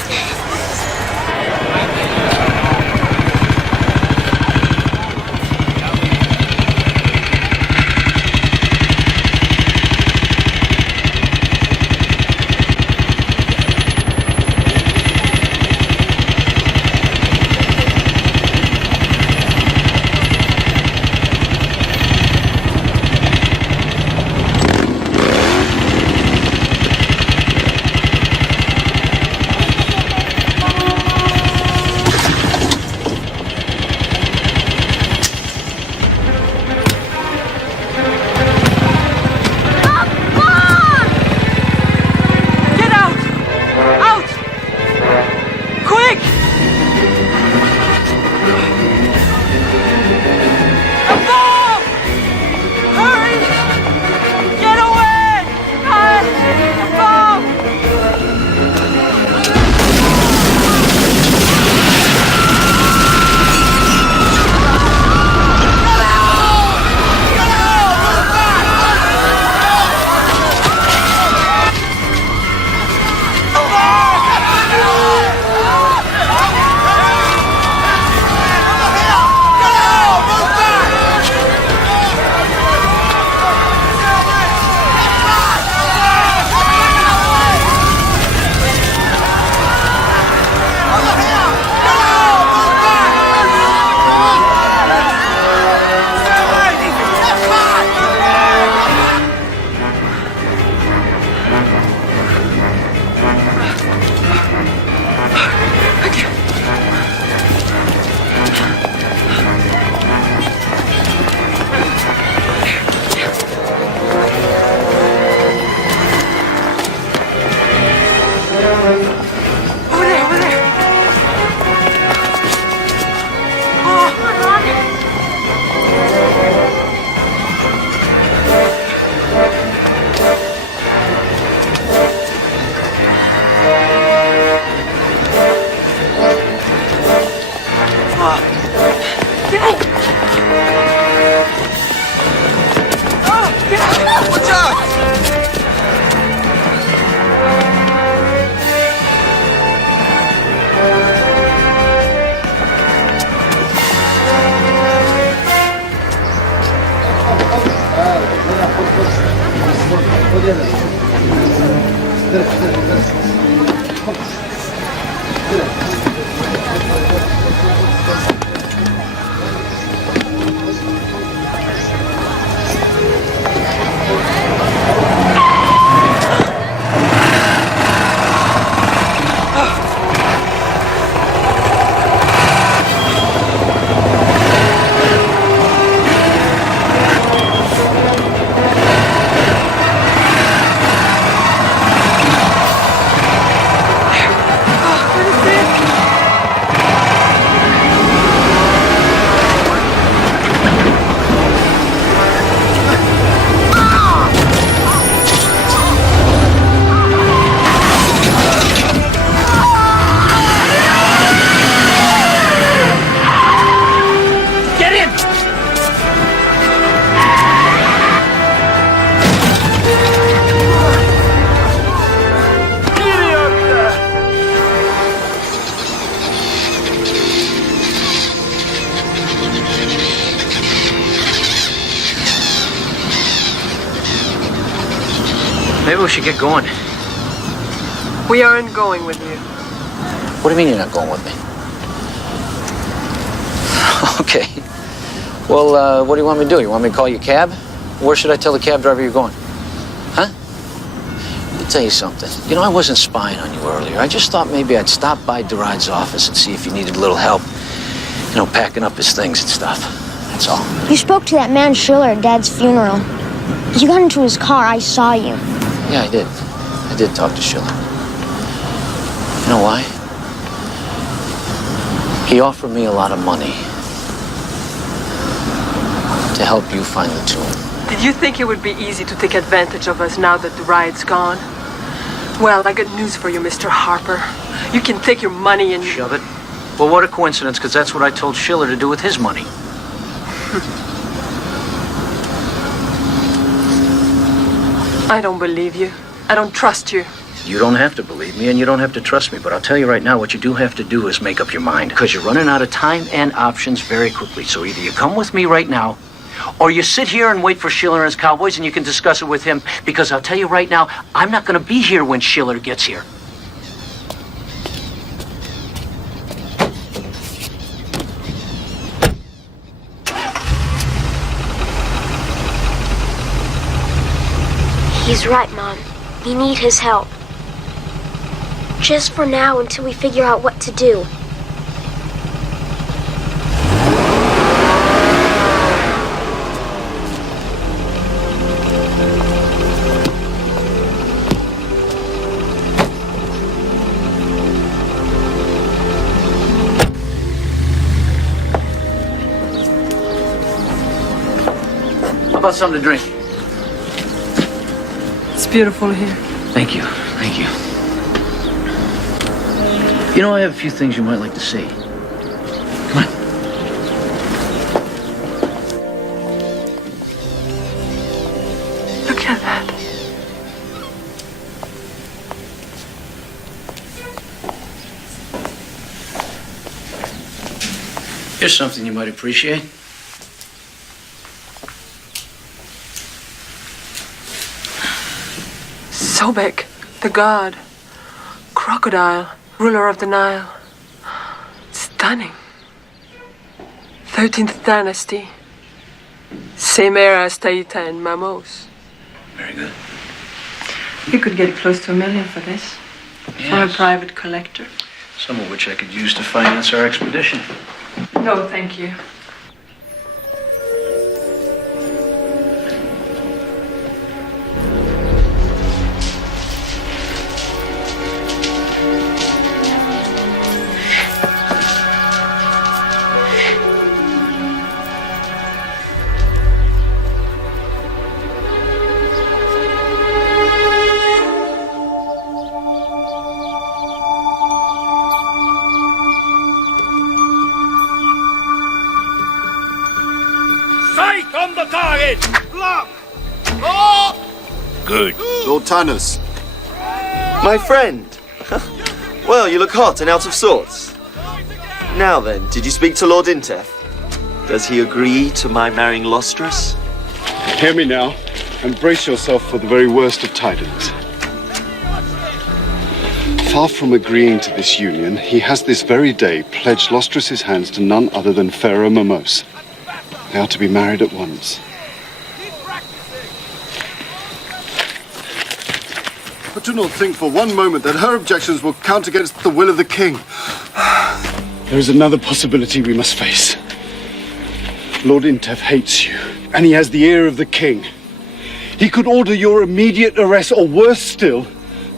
should get going. We aren't going with you. What do you mean you're not going with me? Okay. Well, what do you want me to do? You want me to call you a cab? Where should I tell the cab driver you're going? Huh? Let me tell you something. You know, I wasn't spying on you earlier. I just thought maybe I'd stop by Deride's office and see if you needed a little help. You know, packing up his things and stuff. That's all. You spoke to that man Schiller at Dad's funeral. You got into his car. I saw you. Yeah, I did. I did talk to Schiller. You know why? He offered me a lot of money to help you find the tomb. Did you think it would be easy to take advantage of us now that the ride's gone? Well, I got news for you, Mr. Harper. You can take your money and... Shove it. Well, what a coincidence, because that's what I told Schiller to do with his money. I don't believe you. I don't trust you. You don't have to believe me, and you don't have to trust me, but I'll tell you right now, what you do have to do is make up your mind, because you're running out of time and options very quickly. So either you come with me right now, or you sit here and wait for Schiller and his cowboys, and you can discuss it with him, because I'll tell you right now, I'm not going to be here when Schiller gets here. He's right, Mom. We need his help. Just for now, until we figure out what to do. How about something to drink? It's beautiful here. Thank you. Thank you. You know, I have a few things you might like to see. Come on. Look at that. Here's something you might appreciate. Sobek, the god. Crocodile, ruler of the Nile. Stunning. 13th dynasty. Same era as Taita and Mamos. Very good. You could get close to $1 million for this. For a private collector. Some of which I could use to finance our expedition. No, thank you. Sight on the target! Lock! Oh! Good. Lord Tanners. My friend. Well, you look hot and out of sorts. Now then, did you speak to Lord Intef? Does he agree to my marrying Lustrous? Hear me now, and brace yourself for the very worst of tidings. Far from agreeing to this union, he has this very day pledged Lustrous' hands to none other than Pharaoh Mamos. They are to be married at once. But do not think for one moment that her objections will count against the will of the king. There is another possibility we must face. Lord Intef hates you, and he has the ear of the king. He could order your immediate arrest, or worse still,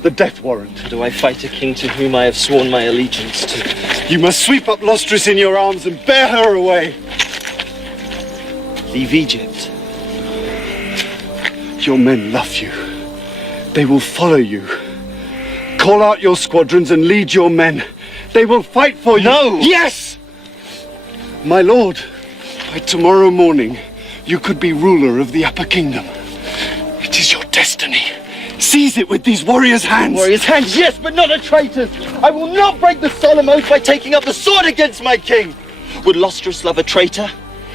the death warrant. Do I fight a king to whom I have sworn my allegiance to? You must sweep up Lustrous in your arms and bear her away. Leave Egypt. Your men love you. They will follow you. Call out your squadrons and lead your men. They will fight for you. No! Yes! My lord, by tomorrow morning, you could be ruler of the Upper Kingdom. It is your destiny. Seize it with these warriors' hands. Warriors' hands, yes, but not a traitor's. I will not break the solemn oath by taking up the sword against my king. Would Lustrous love a traitor,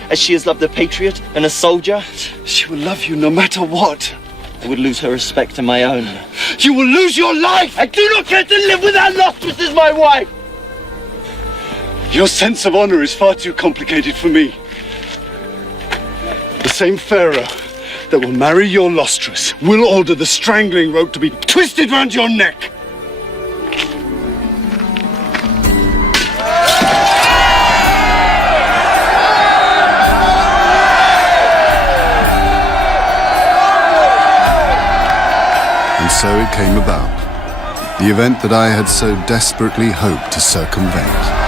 as she has loved a patriot and a soldier? She will love you no matter what. I would lose her respect and my own. You will lose your life! I do not care to live without Lustrous as my wife! Your sense of honor is far too complicated for me. The same pharaoh that will marry your Lustrous will order the strangling rope to be twisted round your neck. And so it came about. The event that I had so desperately hoped to circumvent.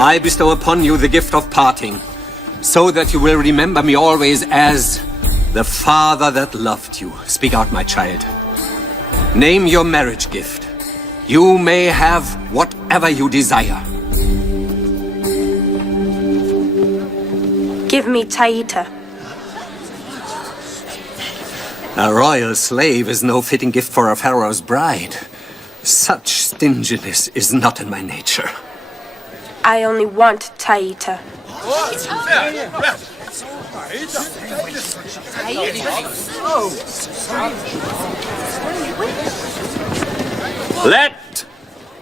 I bestow upon you the gift of parting, so that you will remember me always as the father that loved you. Speak out, my child. Name your marriage gift. You may have whatever you desire. Give me Taita. A royal slave is no fitting gift for a pharaoh's bride. Such stinginess is not in my nature. I only want Taita. Let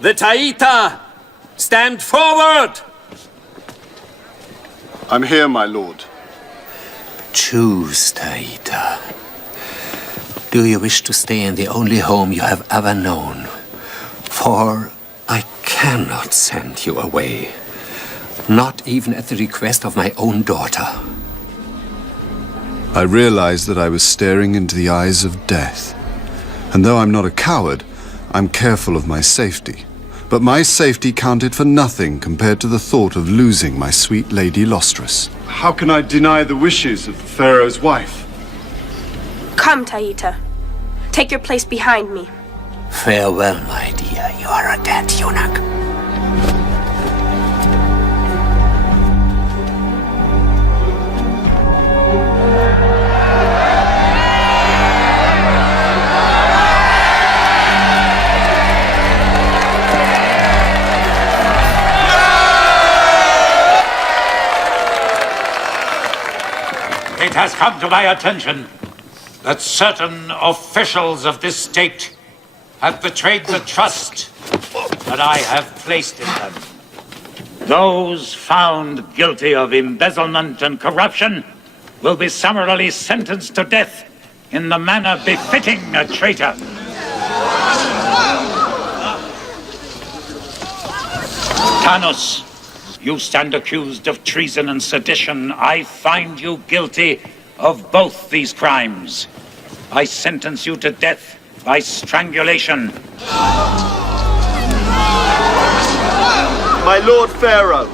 the Taita stand forward! I'm here, my lord. Choose, Taita. Do you wish to stay in the only home you have ever known? For I cannot send you away. Not even at the request of my own daughter. I realized that I was staring into the eyes of death. And though I'm not a coward, I'm careful of my safety. But my safety counted for nothing compared to the thought of losing my sweet Lady Lustrous. How can I deny the wishes of the Pharaoh's wife? Come, Taita. Take your place behind me. Farewell, my dear. You are a dead eunuch. It has come to my attention that certain officials of this state have betrayed the trust that I have placed in them. Those found guilty of embezzlement and corruption will be summarily sentenced to death in the manner befitting a traitor. Tanos, you stand accused of treason and sedition. I find you guilty of both these crimes. I sentence you to death by strangulation. My Lord Pharaoh,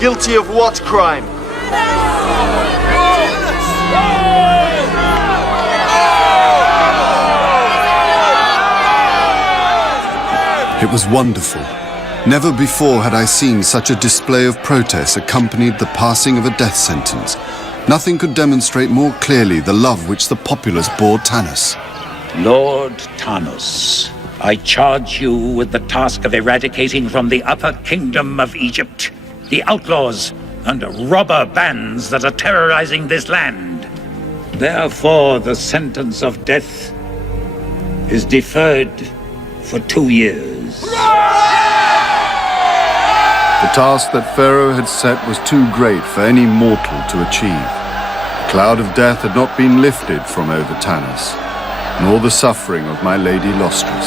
guilty of what crime? It was wonderful. Never before had I seen such a display of protest accompanied the passing of a death sentence. Nothing could demonstrate more clearly the love which the populace bore Tanos. Lord Tanos, I charge you with the task of eradicating from the upper kingdom of Egypt the outlaws and robber bands that are terrorizing this land. Therefore, the sentence of death is deferred for 2 years. The task that Pharaoh had set was too great for any mortal to achieve. The cloud of death had not been lifted from over Tanos, nor the suffering of my Lady Lustrous.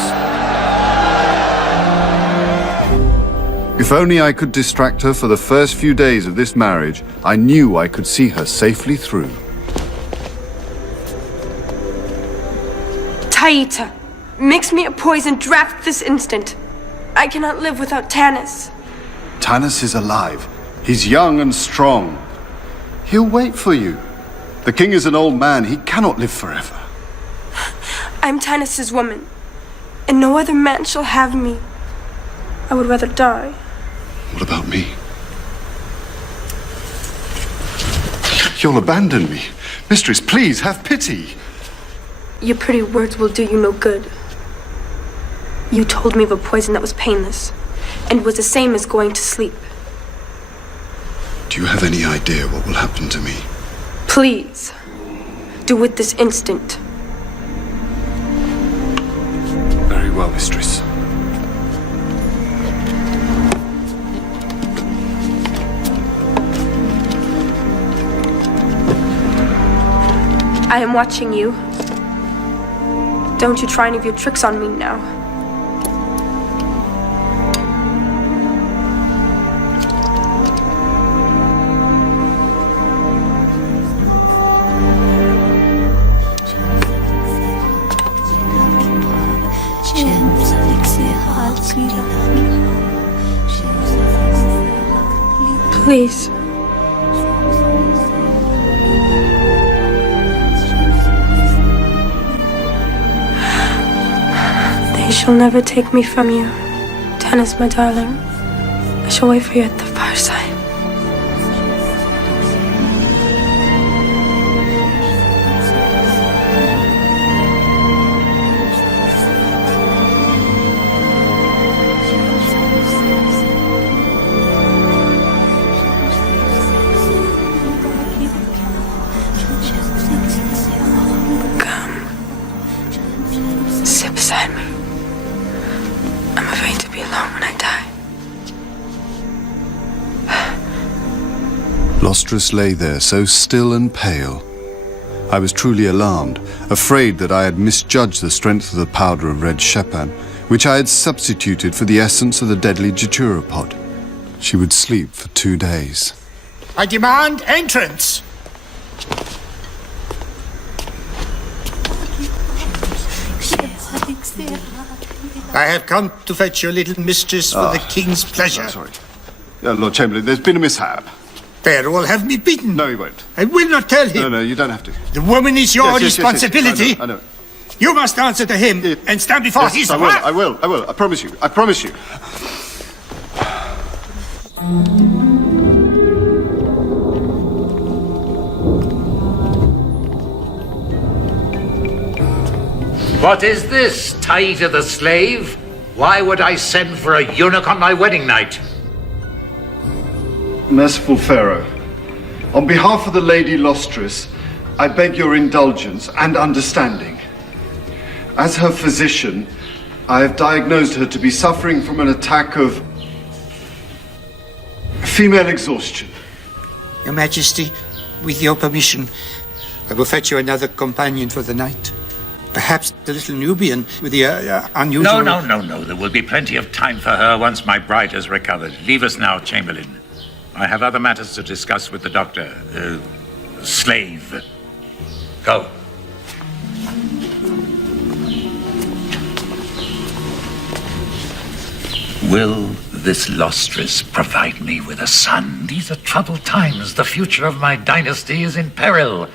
If only I could distract her for the first few days of this marriage, I knew I could see her safely through. Taita, mix me a poison draft this instant. I cannot live without Tanis. Tanis is alive. He's young and strong. He'll wait for you. The king is an old man. He cannot live forever. I'm Tanis's woman, and no other man shall have me. I would rather die. What about me? You'll abandon me. Mistress, please, have pity. Your pretty words will do you no good. You told me of a poison that was painless, and was the same as going to sleep. Do you have any idea what will happen to me? Please, do it this instant. Very well, mistress. I am watching you. Don't you try any of your tricks on me now. Please. They shall never take me from you. Tennis, my darling. I shall wait for you at the fireside. Sit beside me. I'm afraid to be alone when I die. Lustrous lay there, so still and pale. I was truly alarmed, afraid that I had misjudged the strength of the powder of red Shepan, which I had substituted for the essence of the deadly Datura pot. She would sleep for 2 days. I demand entrance! I have come to fetch your little mistress for the king's pleasure. Sorry. Lord Chamberlain, there's been a mishap. Pharaoh will have me beaten. No, he won't. I will not tell him. No, you don't have to. The woman is your Yes, responsibility. yes. I know. You must answer to him and stand before his wrath. I will. I promise you. I promise you. What is this, tie to the slave? Why would I send for a eunuch on my wedding night? Merciful Pharaoh, on behalf of the Lady Lustrous, I beg your indulgence and understanding. As her physician, I have diagnosed her to be suffering from an attack of female exhaustion. Your Majesty, with your permission, I will fetch you another companion for the night. Perhaps the little Nubian with the unusual... No. There will be plenty of time for her once my bride has recovered. Leave us now, Chamberlain. I have other matters to discuss with the doctor. Slave. Go. Will this Lustrous provide me with a son? These are troubled times. The future of my dynasty is in peril.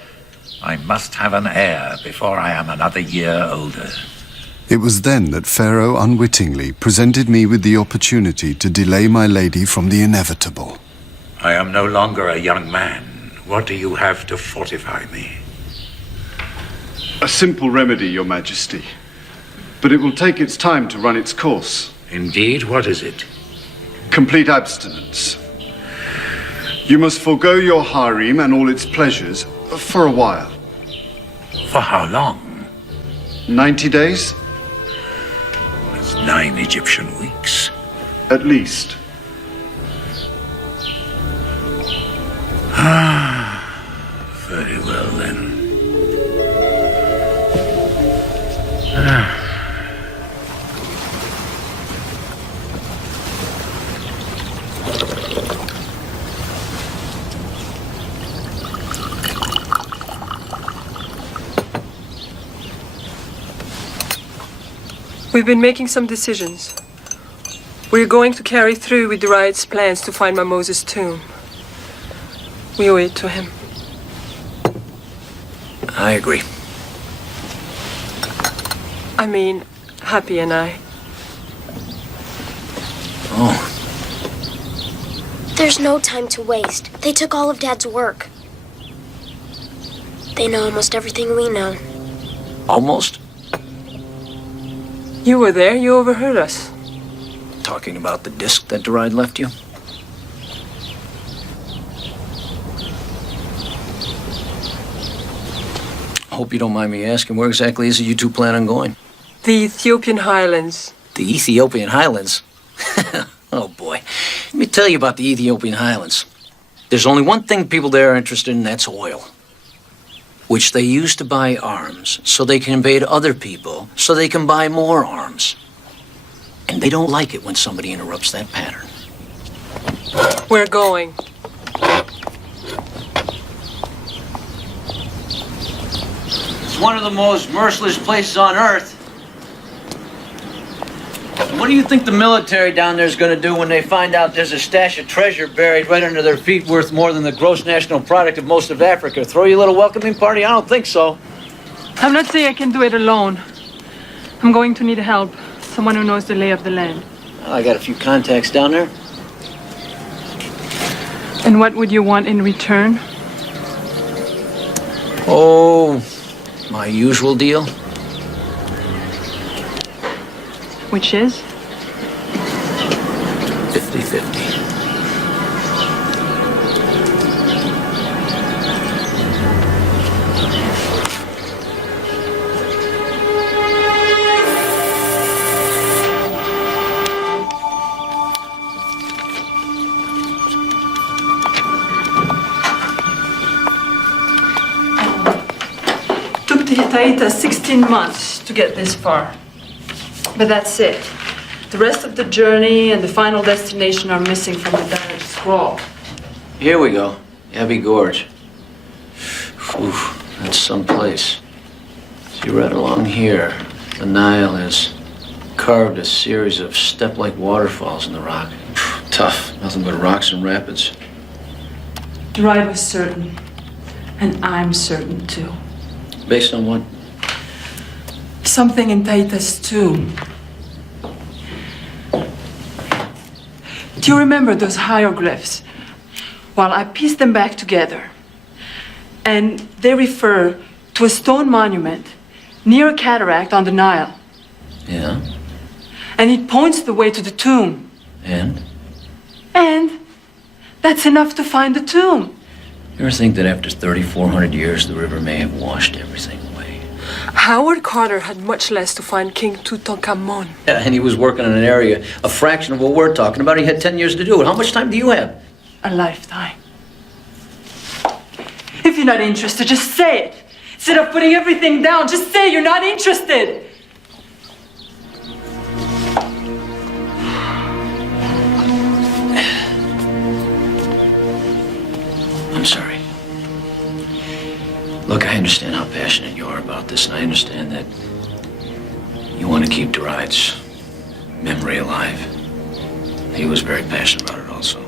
I must have an heir before I am another year older. It was then that Pharaoh unwittingly presented me with the opportunity to delay my lady from the inevitable. I am no longer a young man. What do you have to fortify me? A simple remedy, Your Majesty. But it will take its time to run its course. Indeed, what is it? Complete abstinence. You must forego your harem and all its pleasures for a while. For how long? 90 days? That's 9 Egyptian weeks. At least. Very well then. We've been making some decisions. We're going to carry through with the Riot's plans to find my Moses' tomb. We owe it to him. I agree. I mean, Happy and I. Oh. There's no time to waste. They took all of Dad's work. They know almost everything we know. Almost. You were there. You overheard us. Talking about the disc that Deride left you? I hope you don't mind me asking, where exactly is it you two plan on going? The Ethiopian highlands. The Ethiopian highlands? Oh boy. Let me tell you about the Ethiopian highlands. There's only one thing people there are interested in, that's oil. Which they use to buy arms, so they can invade other people, so they can buy more arms. And they don't like it when somebody interrupts that pattern. We're going. It's one of the most merciless places on Earth. And what do you think the military down there is going to do when they find out there's a stash of treasure buried right under their feet worth more than the gross national product of most of Africa? Throw you a little welcoming party? I don't think so. I'm not saying I can do it alone. I'm going to need help. Someone who knows the lay of the land. Well, I got a few contacts down there. And what would you want in return? Oh, my usual deal. Which is? 50-50. Took the Taita 16 months to get this far. But that's it. The rest of the journey and the final destination are missing from the direct scroll. Here we go. Abbey Gorge. Oof, that's someplace. See, right along here, the Nile has carved a series of step-like waterfalls in the rock. Tough. Nothing but rocks and rapids. Deride was certain. And I'm certain, too. Based on what? Something in Taita's tomb. Do you remember those hieroglyphs? Well, I pieced them back together. And they refer to a stone monument near a cataract on the Nile. Yeah? And it points the way to the tomb. And? And that's enough to find the tomb. You ever think that after 3,400 years, the river may have washed everything away? Howard Carter had much less to find King Tutankhamun. Yeah, and he was working in an area, a fraction of what we're talking about. He had 10 years to do it. How much time do you have? A lifetime. If you're not interested, just say it. Instead of putting everything down, just say you're not interested. I'm sorry. Look, I understand how passionate you are about this, and I understand that you want to keep Deride's memory alive. He was very passionate about it also.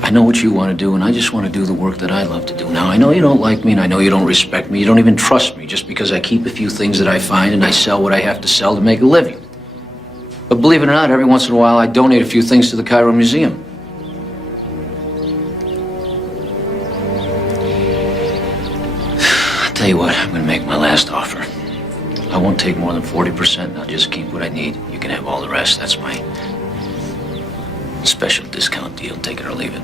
I know what you want to do, and I just want to do the work that I love to do. Now, I know you don't like me, and I know you don't respect me. You don't even trust me just because I keep a few things that I find and I sell what I have to sell to make a living. But believe it or not, every once in a while, I donate a few things to the Cairo Museum. I'll tell you what, I'm going to make my last offer. I won't take more than 40%. I'll just keep what I need. You can have all the rest. That's my special discount deal. Take it or leave it.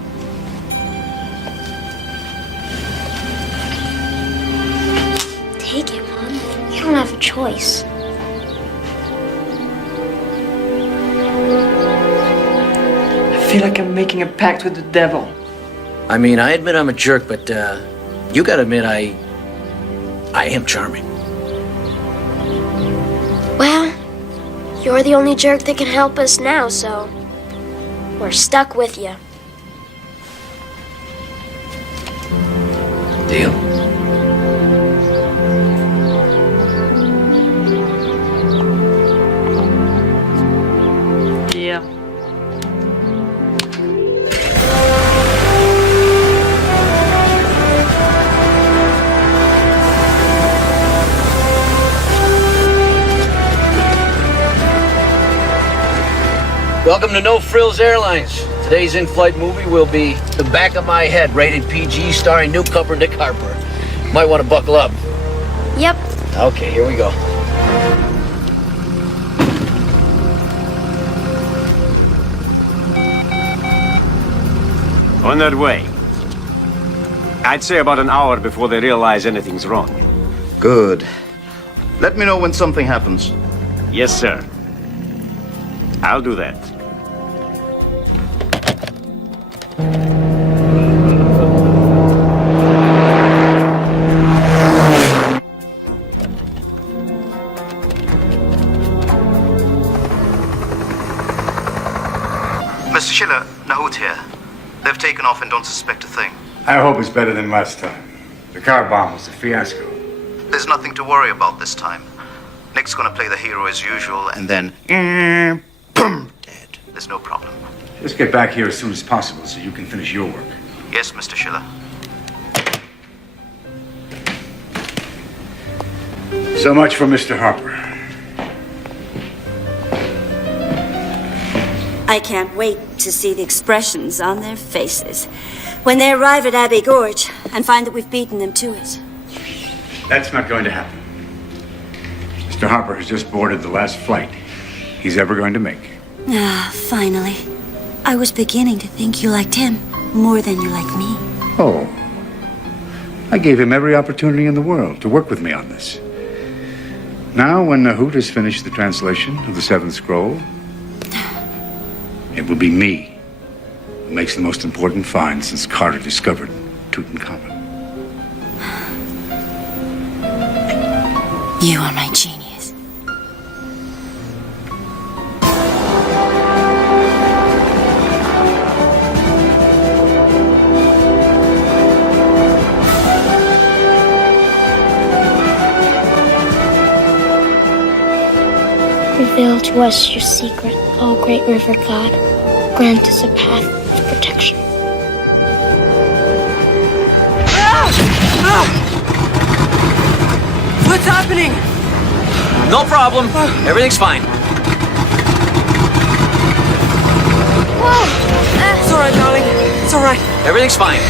Take it, Mom. You don't have a choice. I feel like I'm making a pact with the devil. I mean, I admit I'm a jerk, but you gotta admit I am charming. Well, you're the only jerk that can help us now, so we're stuck with you. Deal? Yeah. Welcome to No Frills Airlines. Today's in-flight movie will be The Back of My Head, rated PG, starring newcomer Nick Harper. Might want to buckle up. Yep. Okay, here we go. On their way. I'd say about an hour before they realize anything's wrong. Good. Let me know when something happens. Yes, sir. I'll do that. Mr. Schiller, Nahut here. They've taken off and don't suspect a thing. I hope it's better than last time. The car bomb was a fiasco. There's nothing to worry about this time. Nick's gonna play the hero as usual, and then... boom, dead. There's no problem. Just get back here as soon as possible so you can finish your work. Yes, Mr. Schiller. So much for Mr. Harper. I can't wait to see the expressions on their faces when they arrive at Abbey Gorge and find that we've beaten them to it. That's not going to happen. Mr. Harper has just boarded the last flight he's ever going to make. Ah, finally. I was beginning to think you liked him more than you liked me. Oh. I gave him every opportunity in the world to work with me on this. Now, when Nahut has finished the translation of the Seventh Scroll, it will be me who makes the most important find since Carter discovered Tutankhamun. You are my genius. Reveal to us your secret, O great river god. Grant us a path of protection. What's happening? No problem. Everything's fine. It's all right, darling. It's all right. Everything's fine.